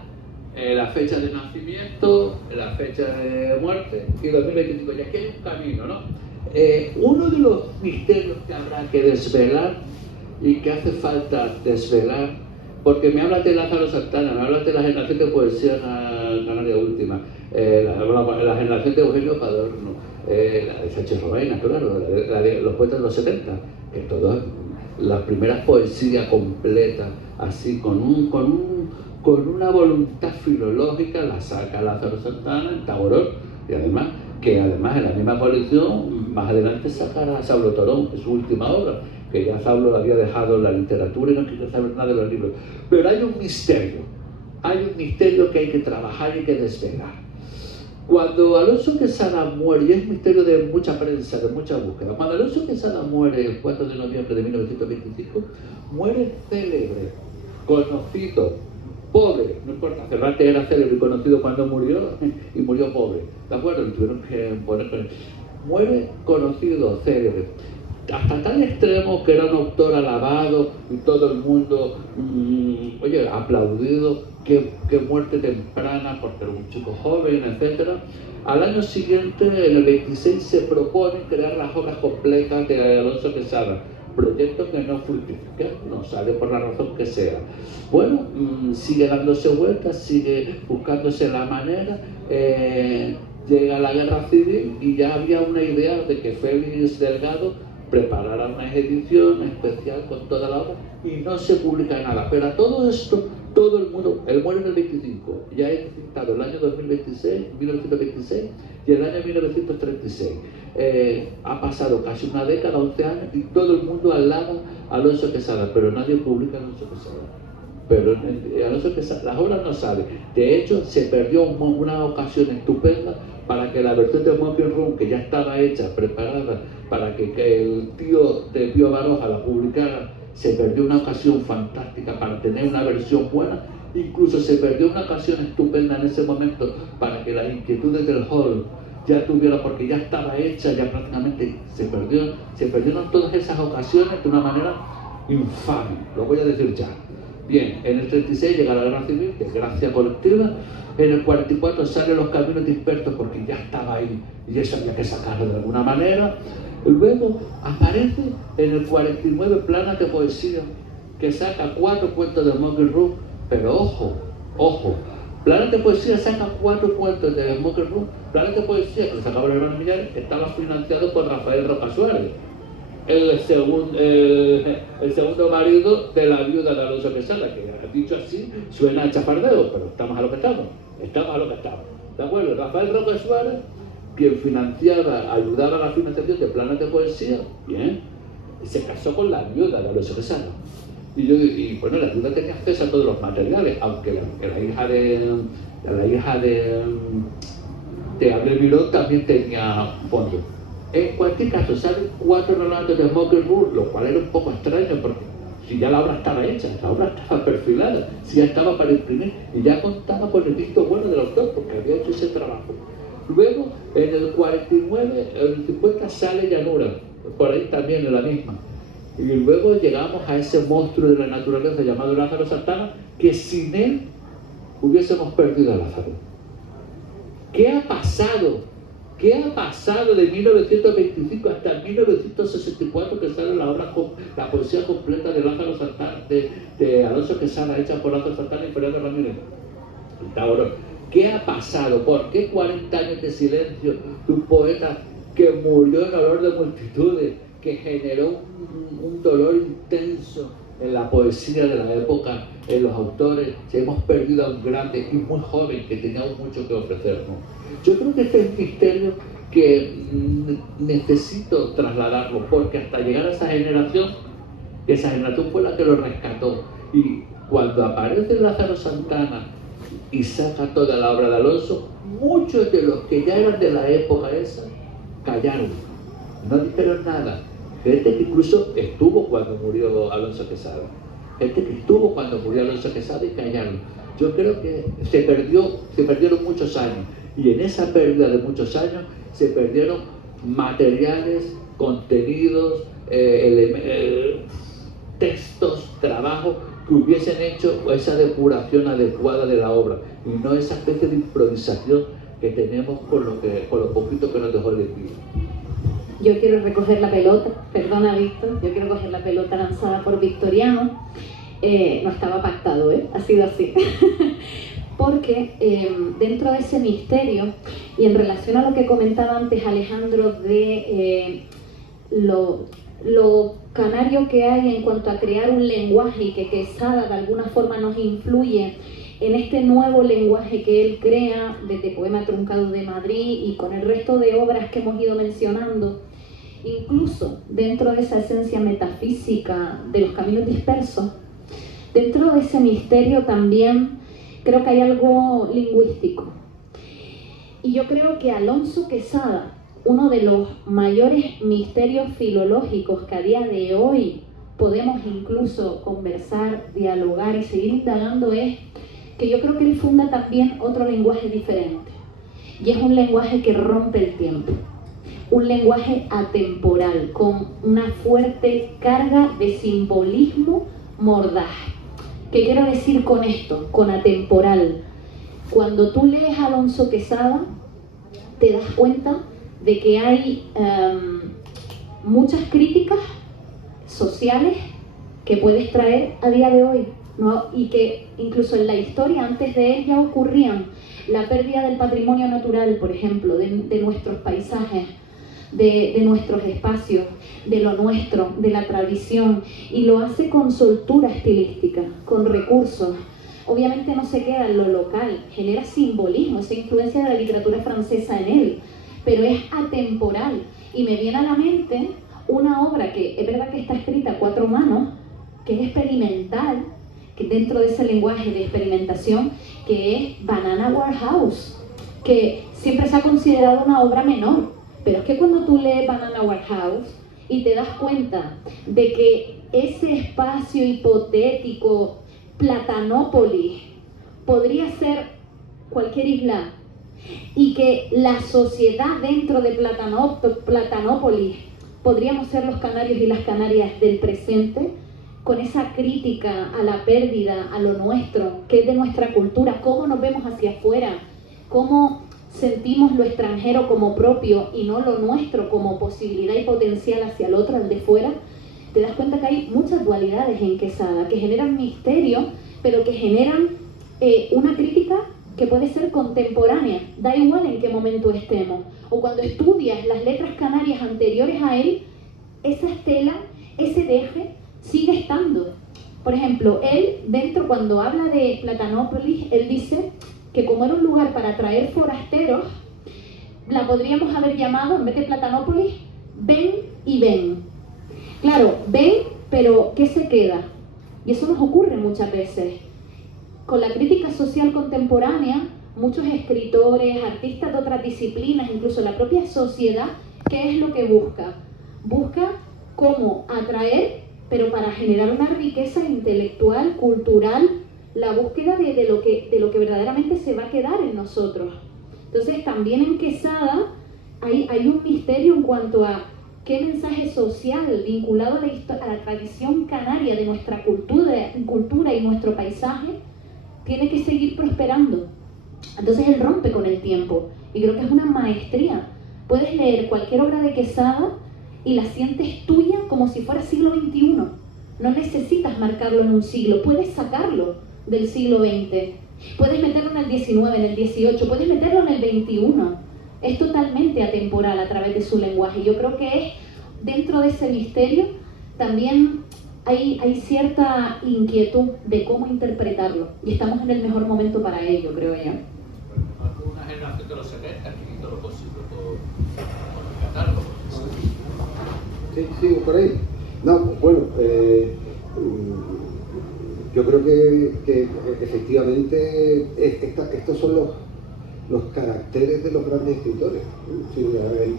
la fecha de nacimiento, la fecha de muerte y 2025. Y aquí hay un camino, ¿no? Uno de los misterios que habrá que desvelar y que hace falta desvelar, porque me hablas de Lázaro Santana, me hablas de la generación de poesía canaria última, la generación de Eugenio Padorno, la de Sánchez Robaina, claro, la de los poetas de los 70, que todas las primeras poesías completas, así con con una voluntad filológica, la saca Lázaro Santana en Taborón, y además en la misma colección más adelante sacará Saulo Torón en su última obra, que ya Saulo había dejado la literatura y no quería saber nada de los libros. Pero hay un misterio que hay que trabajar y que desvelar. Cuando Alonso Quesada muere, y es misterio de mucha prensa, de mucha búsqueda, cuando Alonso Quesada muere el 4 de noviembre de 1925, muere célebre, conocido, pobre, no importa, Cervantes era célebre y conocido cuando murió, y murió pobre, ¿de acuerdo? Le tuvieron que poner con él. Muere conocido, célebre, hasta tal extremo que era un autor alabado y todo el mundo, aplaudido, qué muerte temprana, porque era un chico joven, etc. Al año siguiente, en el 26, se propone crear las obras completas de Alonso Quesada, proyecto que no fructifica, no sale por la razón que sea. Bueno, sigue dándose vueltas, sigue buscándose la manera, llega la guerra civil y ya había una idea de que Félix Delgado preparara una edición especial con toda la obra y no se publica nada. Pero a todo esto, todo el mundo, él muere en el 25, ya he citado el año 1926 y el año 1936. Ha pasado casi una década, 11 años, y todo el mundo alaba a Alonso Quesada, pero nadie publica a Alonso Quesada. Pero Alonso Quesada, las obras no salen. De hecho, se perdió una ocasión estupenda para que la versión de Smoking Room, que ya estaba hecha, preparada, para que el tío de Pío Baroja la publicara, se perdió una ocasión fantástica para tener una versión buena. Incluso se perdió una ocasión estupenda en ese momento para que las inquietudes del hall ya tuviera, porque ya estaba hecha, ya prácticamente se perdieron todas esas ocasiones de una manera infame, lo voy a decir ya. Bien, en el 36 llega la guerra civil, desgracia colectiva. En el 44 salen Los Caminos Dispersos porque ya estaba ahí y eso había que sacarlo de alguna manera. Luego aparece en el 49 Planas de Poesía, que saca 4 cuentos de Smoking Room, pero ojo, Planas de Poesía saca 4 cuentos de Smoking Room. Planas de Poesía, que lo sacaba el hermano Millares, estaba financiado por Rafael Roca Suárez, el segundo marido de la viuda de Alonso Quesada, que dicho así suena a chafardeo, pero estamos a lo que estamos, ¿de acuerdo? Rafael Roca Suárez, quien ayudaba a la financiación de Planas de Poesía, bien, se casó con la viuda de Alonso Quesada. Y bueno, la viuda tenía acceso a todos los materiales, aunque la hija de Abel Miró también tenía fondos. En cualquier caso, salen 4 relatos de Smoking Room, lo cual era un poco extraño porque si ya la obra estaba hecha, la obra estaba perfilada, si ya estaba para imprimir y ya contaba con el visto bueno del autor porque había hecho ese trabajo. Luego, en el 49, en el 50 sale Llanura, por ahí también en la misma. Y luego llegamos a ese monstruo de la naturaleza llamado Lázaro Santana, que sin él hubiésemos perdido a Lázaro. ¿Qué ha pasado? ¿Qué ha pasado de 1925 hasta 1964 que sale la poesía completa de Lázaro Santana, de Alonso Quesada, hecha por Lázaro Santana y Fernando Ramírez? ¿Qué ha pasado? ¿Por qué 40 años de silencio de un poeta que murió en olor de multitudes, que generó un dolor intenso en la poesía de la época, en los autores? Hemos perdido a un grande y muy joven que tenía mucho que ofrecernos. Yo creo que este es un misterio que necesito trasladarlo, porque hasta llegar a esa generación fue la que lo rescató. Y cuando aparece Lázaro Santana y saca toda la obra de Alonso, muchos de los que ya eran de la época esa callaron, no dijeron nada. Gente que incluso estuvo cuando murió Alonso Quesada, y callaron. Yo creo que se perdieron muchos años, y en esa pérdida de muchos años se perdieron materiales, contenidos, textos, trabajos que hubiesen hecho esa depuración adecuada de la obra, y no esa especie de improvisación que tenemos con lo poquito que nos dejó el espíritu. Yo quiero recoger la pelota, perdona Víctor, yo quiero coger la pelota lanzada por Victoriano. No estaba pactado, ha sido así. Porque dentro de ese misterio, y en relación a lo que comentaba antes Alejandro de lo canario que hay en cuanto a crear un lenguaje y que Quesada de alguna forma nos influye en este nuevo lenguaje que él crea desde Poema Truncado de Madrid y con el resto de obras que hemos ido mencionando, incluso dentro de esa esencia metafísica de los caminos dispersos, dentro de ese misterio también creo que hay algo lingüístico. Y yo creo que Alonso Quesada, uno de los mayores misterios filológicos que a día de hoy podemos incluso conversar, dialogar y seguir indagando, es que yo creo que él funda también otro lenguaje diferente. Y es un lenguaje que rompe el tiempo. Un lenguaje atemporal, con una fuerte carga de simbolismo mordaz. ¿Qué quiero decir con esto? Con atemporal. Cuando tú lees a Alonso Quesada, te das cuenta de que hay muchas críticas sociales que puedes traer a día de hoy, ¿no? Y que incluso en la historia antes de él ya ocurrían. La pérdida del patrimonio natural, por ejemplo, de nuestros paisajes, de nuestros espacios, de lo nuestro, de la tradición, y lo hace con soltura estilística, con recursos. Obviamente no se queda en lo local, genera simbolismo, esa influencia de la literatura francesa en él, pero es atemporal. Y me viene a la mente una obra que es verdad que está escrita a 4 manos, que es experimental, que dentro de ese lenguaje de experimentación, que es Banana Warehouse, que siempre se ha considerado una obra menor, pero es que cuando tú lees Banana Warehouse y te das cuenta de que ese espacio hipotético, Platanópolis, podría ser cualquier isla, y que la sociedad dentro de Platanópolis podríamos ser los canarios y las canarias del presente, con esa crítica a la pérdida, a lo nuestro, que es de nuestra cultura, cómo nos vemos hacia afuera, cómo sentimos lo extranjero como propio y no lo nuestro como posibilidad y potencial hacia el otro, al de fuera. Te das cuenta que hay muchas dualidades en Quesada, que generan misterio, pero que generan una crítica que puede ser contemporánea, da igual en qué momento estemos. O cuando estudias las letras canarias anteriores a él, esa estela, ese deje, sigue estando. Por ejemplo, él, dentro, cuando habla de Platanópolis, él dice que como era un lugar para atraer forasteros, la podríamos haber llamado, en vez de Platanópolis, ven y ven. Claro, ven, pero ¿qué se queda? Y eso nos ocurre muchas veces. Con la crítica social contemporánea, muchos escritores, artistas de otras disciplinas, incluso la propia sociedad, ¿qué es lo que busca? Busca cómo atraer, pero para generar una riqueza intelectual, cultural, la búsqueda de lo que verdaderamente se va a quedar en nosotros. Entonces, también en Quesada hay un misterio en cuanto a qué mensaje social vinculado a la tradición canaria de nuestra cultura y nuestro paisaje tiene que seguir prosperando. Entonces él rompe con el tiempo y creo que es una maestría. Puedes leer cualquier obra de Quesada y la sientes tuya como si fuera siglo XXI. No necesitas marcarlo en un siglo, puedes sacarlo del siglo XX, puedes meterlo en el XIX, en el XVIII, puedes meterlo en el XXI. Es totalmente atemporal a través de su lenguaje. Yo creo que es, dentro de ese misterio, también hay cierta inquietud de cómo interpretarlo. Y estamos en el mejor momento para ello, creo yo. Una generación de los 70 que hizo lo posible por rescatarlo. Sí, sigo por ahí. No, bueno, yo creo que efectivamente estos son los caracteres de los grandes escritores, ¿no? Sí,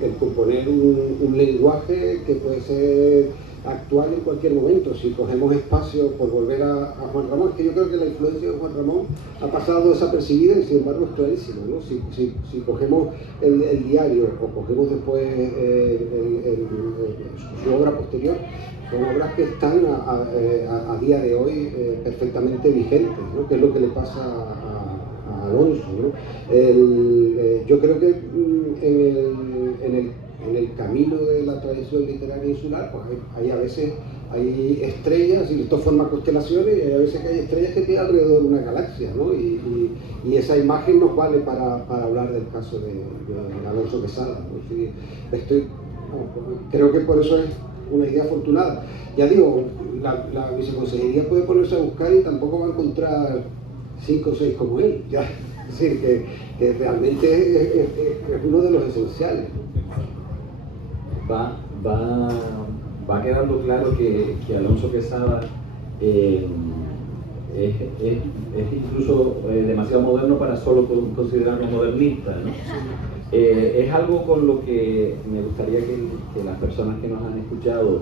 el componer un lenguaje que puede ser actual en cualquier momento. Si cogemos espacio, por volver a Juan Ramón, es que yo creo que la influencia de Juan Ramón ha pasado desapercibida y sin embargo es clarísima, ¿no? Si cogemos el diario o cogemos después su obra posterior, son obras que están a día de hoy perfectamente vigentes, ¿no? Que es lo que le pasa a Alonso, ¿no? Yo creo que en el camino de la tradición literaria insular, pues hay a veces hay estrellas, y esto forma constelaciones, y hay a veces que hay estrellas que quedan alrededor de una galaxia, ¿no? Y esa imagen nos vale para hablar del caso de Alonso Quesada, ¿no? Sí, creo que por eso es una idea afortunada. Ya digo, la viceconsejería puede ponerse a buscar y tampoco va a encontrar 5 o 6 como él, ya. Es decir, que realmente es uno de los esenciales. Va quedando claro que Alonso Quezada es incluso demasiado moderno para solo considerarlo modernista, ¿no? Es algo con lo que me gustaría que las personas que nos han escuchado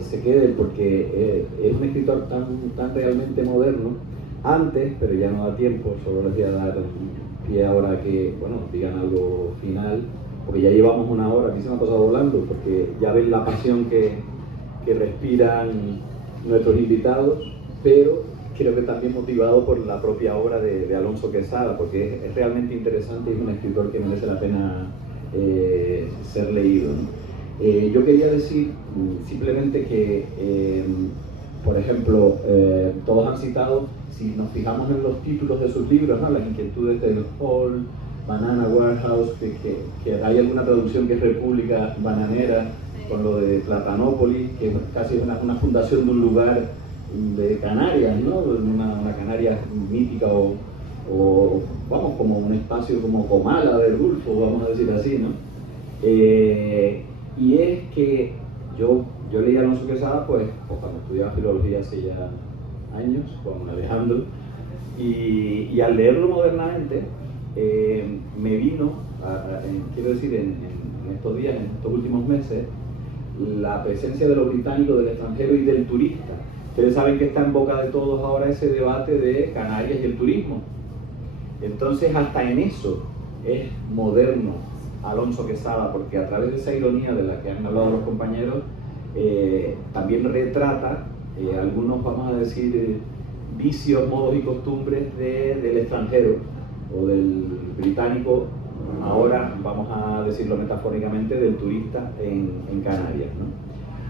se queden, porque es un escritor tan realmente moderno antes, pero ya no da tiempo. Solo les voy a dar pie ahora a que, bueno, digan algo final, porque ya llevamos una hora. Aquí se me ha pasado volando, porque ya ven la pasión que respiran nuestros invitados, pero creo que también motivado por la propia obra de Alonso Quezada, porque es realmente interesante y es un escritor que merece la pena ser leído, ¿no? Yo quería decir simplemente que, por ejemplo, todos han citado, si nos fijamos en los títulos de sus libros, ¿no? Las inquietudes del Hall, Banana Warehouse, que hay alguna traducción que es República Bananera, con lo de Platanópolis, que casi es una fundación de un lugar de Canarias, ¿no? Una Canarias mítica o vamos, como un espacio como Comala del Golfo, vamos a decir así, ¿no? Y es que yo leí a Alonso Quezada pues cuando estudiaba filología hace ya años, con Alejandro, y al leerlo modernamente me vino, quiero decir, en estos días, en estos últimos meses, la presencia de lo británico, del extranjero y del turista. Ustedes saben que está en boca de todos ahora ese debate de Canarias y el turismo. Entonces, hasta en eso es moderno Alonso Quezada, porque a través de esa ironía de la que han hablado los compañeros, también retrata algunos, vamos a decir, vicios, modos y costumbres del extranjero o del británico. Ahora, vamos a decirlo metafóricamente, del turista en Canarias, ¿no?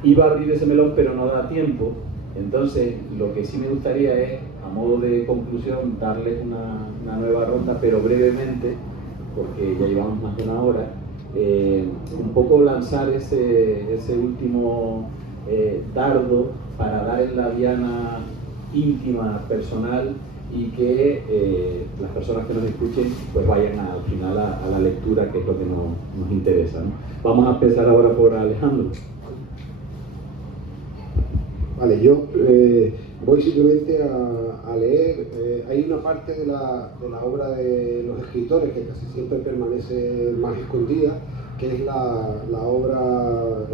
Iba a abrir ese melón, pero no da tiempo. Entonces, lo que sí me gustaría es, a modo de conclusión, darles una nueva ronda, pero brevemente, porque ya llevamos más de una hora, un poco lanzar ese último dardo para dar en la diana íntima, personal, y que las personas que nos escuchen pues vayan al final a la lectura, que es lo que nos interesa, ¿no? Vamos a empezar ahora por Alejandro. Vale, yo voy simplemente a leer. Hay una parte de la obra de los escritores que casi siempre permanece más escondida, que es la obra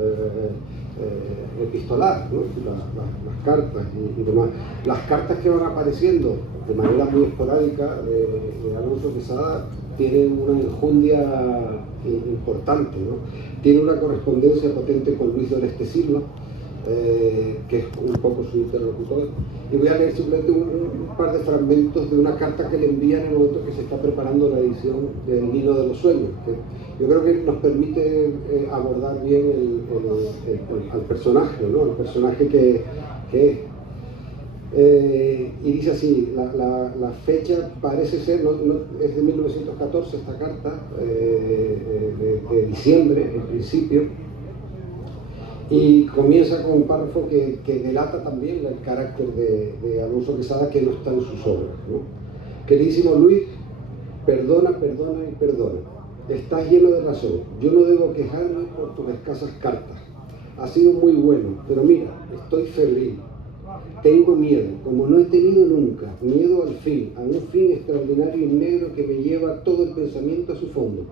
epistolar, ¿no? Las cartas y demás. Las cartas que van apareciendo de manera muy esporádica de Alonso Quezada tienen una enjundia importante, ¿no? Tiene una correspondencia potente con Luis Doreste Silva, que es un poco su interlocutor, y voy a leer simplemente un par de fragmentos de una carta que le envían en el momento que se está preparando la edición del Nino de los Sueños, que yo creo que nos permite abordar bien al personaje, ¿no? El personaje que es. Y dice así, la fecha parece ser, es de 1914 esta carta, de diciembre en principio, y comienza con un párrafo que delata también el carácter de Alonso Quezada, que no está en sus obras, ¿no? Queridísimo Luis, perdona, perdona y perdona. Estás lleno de razón. Yo no debo quejarme por tus escasas cartas. Ha sido muy bueno, pero mira, estoy febril. Tengo miedo, como no he tenido nunca, miedo al fin, a un fin extraordinario y negro que me lleva todo el pensamiento a su fondo.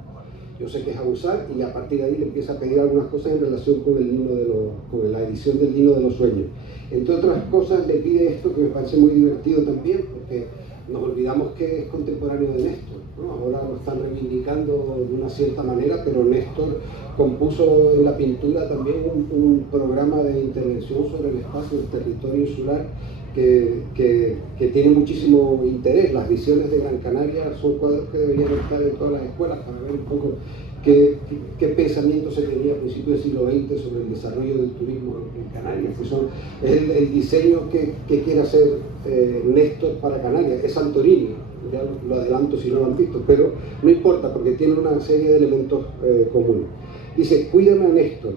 Yo sé que es abusar, y a partir de ahí le empieza a pedir algunas cosas en relación con con la edición del Nino de los Sueños. Entre otras cosas le pide esto, que me parece muy divertido también, porque nos olvidamos que es contemporáneo de Néstor, ¿no? Ahora lo están reivindicando de una cierta manera, pero Néstor compuso en la pintura también un programa de intervención sobre el espacio, el territorio insular, que tiene muchísimo interés. Las visiones de Gran Canaria son cuadros que deberían estar en todas las escuelas para ver un poco qué pensamiento se tenía a principios del siglo XX sobre el desarrollo del turismo en Canarias, que es el diseño que quiere hacer Néstor para Canarias. Es Santorini, ya lo adelanto si no lo han visto, pero no importa porque tiene una serie de elementos comunes. Dice: cuídame a Néstor,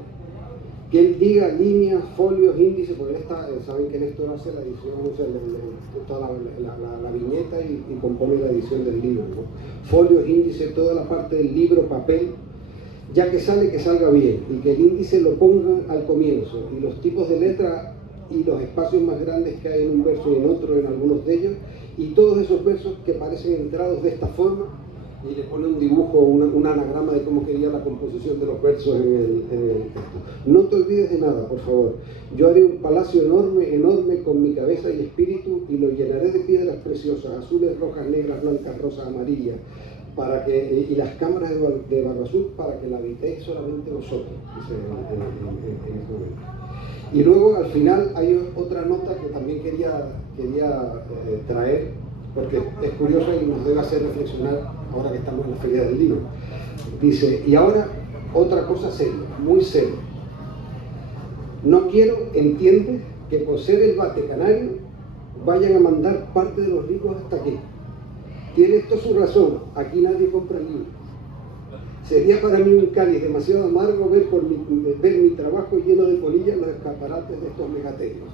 que él diga líneas, folios, índices, porque él está, saben que Néstor hace la edición, o sea, toda la viñeta y compone la edición del libro, ¿no? Folios, índices, toda la parte del libro, papel, ya que sale, que salga bien, y que el índice lo pongan al comienzo, y los tipos de letra y los espacios más grandes que hay en un verso y en otro, en algunos de ellos, y todos esos versos que parecen entrados de esta forma, y le pone un dibujo, un anagrama de cómo quería la composición de los versos en el texto. No te olvides de nada, por favor. Yo haré un palacio enorme, enorme con mi cabeza y espíritu, y lo llenaré de piedras preciosas, azules, rojas, negras, blancas, rosas, amarillas, y las cámaras de Barro Azul, para que la habitéis solamente vosotros, dice en ese momento. Y luego al final hay otra nota que también quería traer, porque es curiosa y nos debe hacer reflexionar ahora que estamos en la Feria del Libro. Dice, y ahora otra cosa seria, muy seria. No quiero, entiende, que por ser el bate canario vayan a mandar parte de los ricos hasta aquí. Tiene esto su razón, aquí nadie compra libros. Sería para mí un cáliz demasiado amargo ver mi trabajo lleno de polillas en los escaparates de estos megaterios.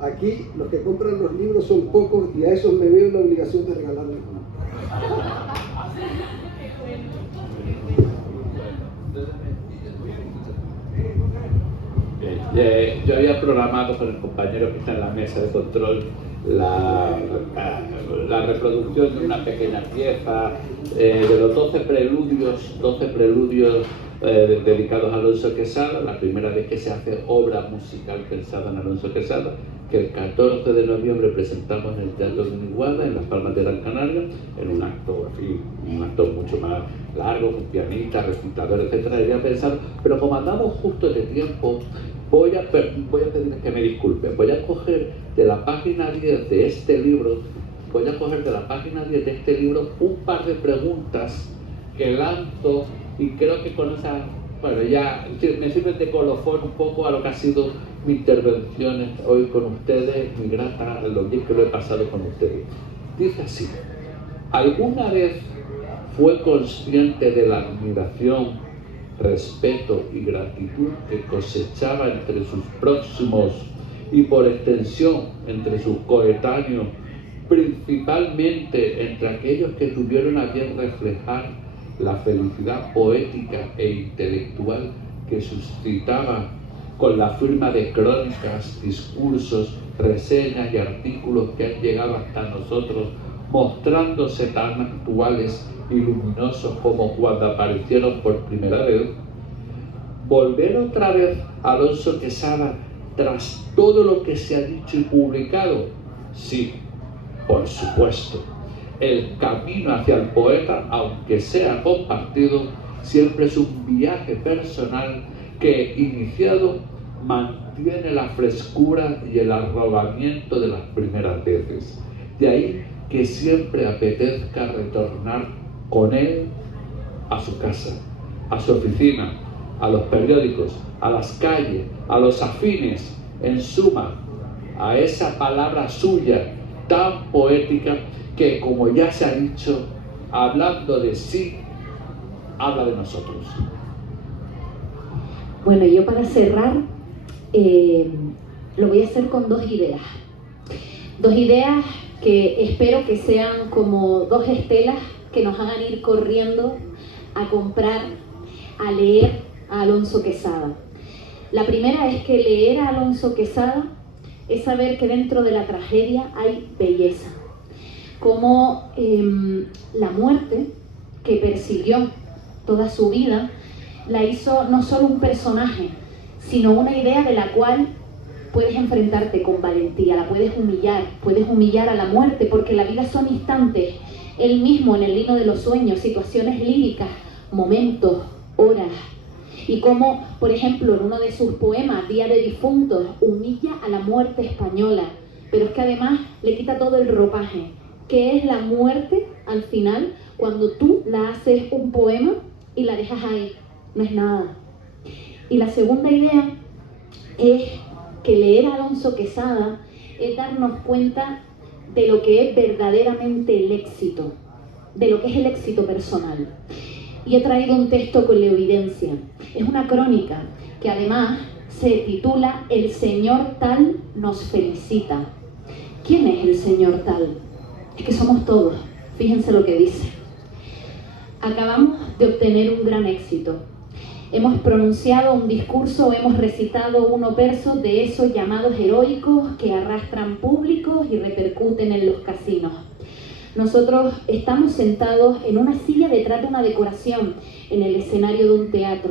Aquí los que compran los libros son pocos y a esos me veo en la obligación de regalarles uno. Yo había programado con el compañero que está en la mesa de control la reproducción de una pequeña pieza de los 12 preludios dedicados a Alonso Quesada, la primera vez que se hace obra musical pensada en Alonso Quesada, que el 14 de noviembre presentamos en el Teatro de Uniguada, en Las Palmas de Gran Canaria, en un acto, en fin, un acto mucho más largo, con pianista, recitador, etcétera. Había pensado, pero como andamos justo de tiempo, voy a pedirles que me disculpen. Voy a coger de la página 10 de este libro, un par de preguntas que lanzo, y creo que con esa, bueno, ya me sirven de colofón un poco a lo que ha sido mi intervención hoy con ustedes, muy grata, lo bien que lo he pasado con ustedes. Dice así: ¿alguna vez fue consciente de la admiración, respeto y gratitud que cosechaba entre sus próximos y por extensión entre sus coetáneos, principalmente entre aquellos que tuvieron a bien reflejar la felicidad poética e intelectual que suscitaba con la firma de crónicas, discursos, reseñas y artículos que han llegado hasta nosotros, mostrándose tan actuales y luminosos como cuando aparecieron por primera vez? ¿Volver otra vez a Alonso Quesada tras todo lo que se ha dicho y publicado? Sí, por supuesto. El camino hacia el poeta, aunque sea compartido, siempre es un viaje personal que, iniciado, mantiene la frescura y el arrobamiento de las primeras veces. De ahí que siempre apetezca retornar con él a su casa, a su oficina, a los periódicos, a las calles, a los afines, en suma, a esa palabra suya tan poética que, como ya se ha dicho, hablando de sí, habla de nosotros. Bueno, yo para cerrar lo voy a hacer con dos ideas. Dos ideas que espero que sean como dos estelas que nos hagan ir corriendo a comprar, a leer a Alonso Quesada. La primera es que leer a Alonso Quesada es saber que dentro de la tragedia hay belleza. Como la muerte que persiguió toda su vida la hizo no solo un personaje, sino una idea de la cual puedes enfrentarte con valentía, la puedes humillar a la muerte, porque la vida son instantes. Él mismo en el Lino de los Sueños, situaciones líricas, momentos, horas. Y como, por ejemplo, en uno de sus poemas, Día de Difuntos, humilla a la muerte española, pero es que además le quita todo el ropaje. ¿Qué es la muerte al final cuando tú la haces un poema y la dejas ahí? No es nada. Y la segunda idea es que leer a Alonso Quesada es darnos cuenta de lo que es verdaderamente el éxito, de lo que es el éxito personal. Y he traído un texto con la evidencia. Es una crónica que además se titula El Señor Tal nos felicita. ¿Quién es el Señor Tal? Es que somos todos. Fíjense lo que dice. Acabamos de obtener un gran éxito. Hemos pronunciado un discurso, hemos recitado unos versos de esos llamados heroicos que arrastran públicos y repercuten en los casinos. Nosotros estamos sentados en una silla detrás de una decoración en el escenario de un teatro.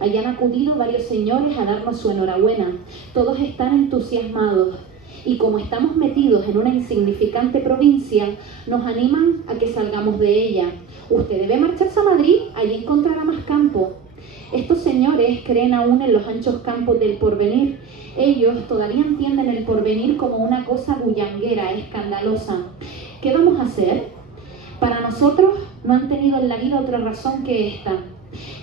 Allí han acudido varios señores a darnos su enhorabuena. Todos están entusiasmados y como estamos metidos en una insignificante provincia, nos animan a que salgamos de ella. Usted debe marcharse a Madrid, allí encontrará más campo. Estos señores creen aún en los anchos campos del porvenir. Ellos todavía entienden el porvenir como una cosa bullanguera, escandalosa. ¿Qué vamos a hacer? Para nosotros no han tenido en la vida otra razón que esta.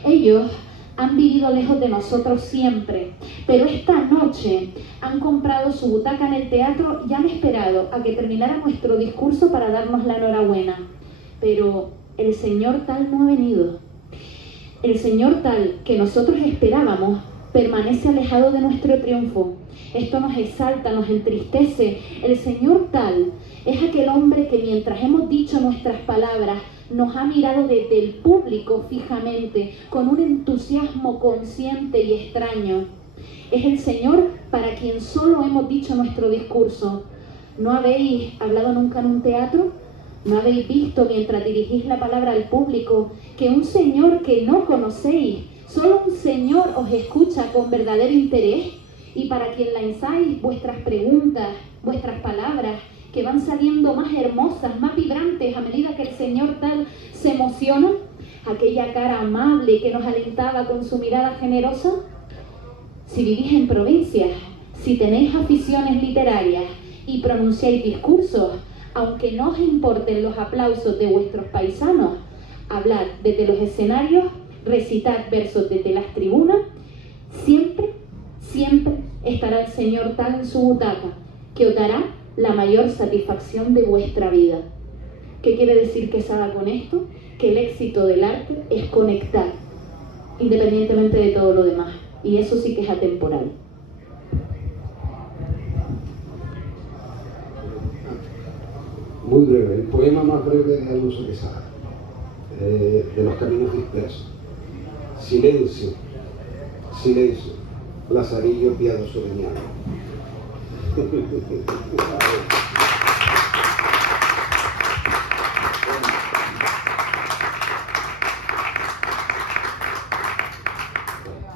Ellos han vivido lejos de nosotros siempre, pero esta noche han comprado su butaca en el teatro y han esperado a que terminara nuestro discurso para darnos la enhorabuena. Pero el Señor Tal no ha venido. El Señor Tal que nosotros esperábamos permanece alejado de nuestro triunfo. Esto nos exalta, nos entristece. El Señor Tal es aquel hombre que mientras hemos dicho nuestras palabras, nos ha mirado desde el público fijamente, con un entusiasmo consciente y extraño. Es el Señor para quien solo hemos dicho nuestro discurso. ¿No habéis hablado nunca en un teatro? ¿No habéis visto mientras dirigís la palabra al público que un Señor que no conocéis, solo un Señor os escucha con verdadero interés? Y para quien lanzáis vuestras preguntas, vuestras palabras, que van saliendo más hermosas, más vibrantes a medida que el Señor Tal se emociona, aquella cara amable que nos alentaba con su mirada generosa. Si vivís en provincias, si tenéis aficiones literarias y pronunciáis discursos, aunque no os importen los aplausos de vuestros paisanos, hablad desde los escenarios, recitad versos desde las tribunas, siempre, siempre estará el Señor Tal en su butaca, que os dará la mayor satisfacción de vuestra vida. ¿Qué quiere decir Quesada con esto? Que el éxito del arte es conectar, independientemente de todo lo demás, y eso sí que es atemporal. Muy breve, el poema más breve de Alonso Quesada, de los caminos dispersos. Silencio, silencio, Lazarillo piadoso de mi alma.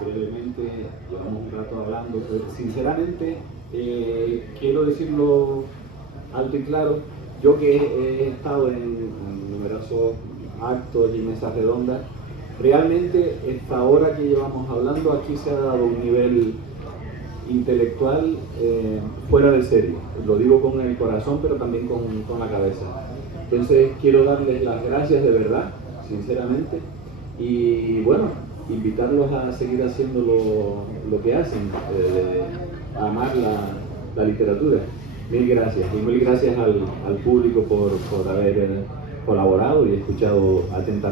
Brevemente, llevamos un rato hablando, pero sinceramente quiero decirlo alto y claro. Yo que he estado en numerosos actos y mesas redondas, realmente esta hora que llevamos hablando aquí se ha dado un nivel intelectual fuera de serie. Lo digo con el corazón, pero también con la cabeza. Entonces quiero darles las gracias de verdad, sinceramente, y bueno, invitarlos a seguir haciendo lo que hacen, amar la literatura. Mil gracias, y mil gracias al público por haber colaborado y escuchado atentamente.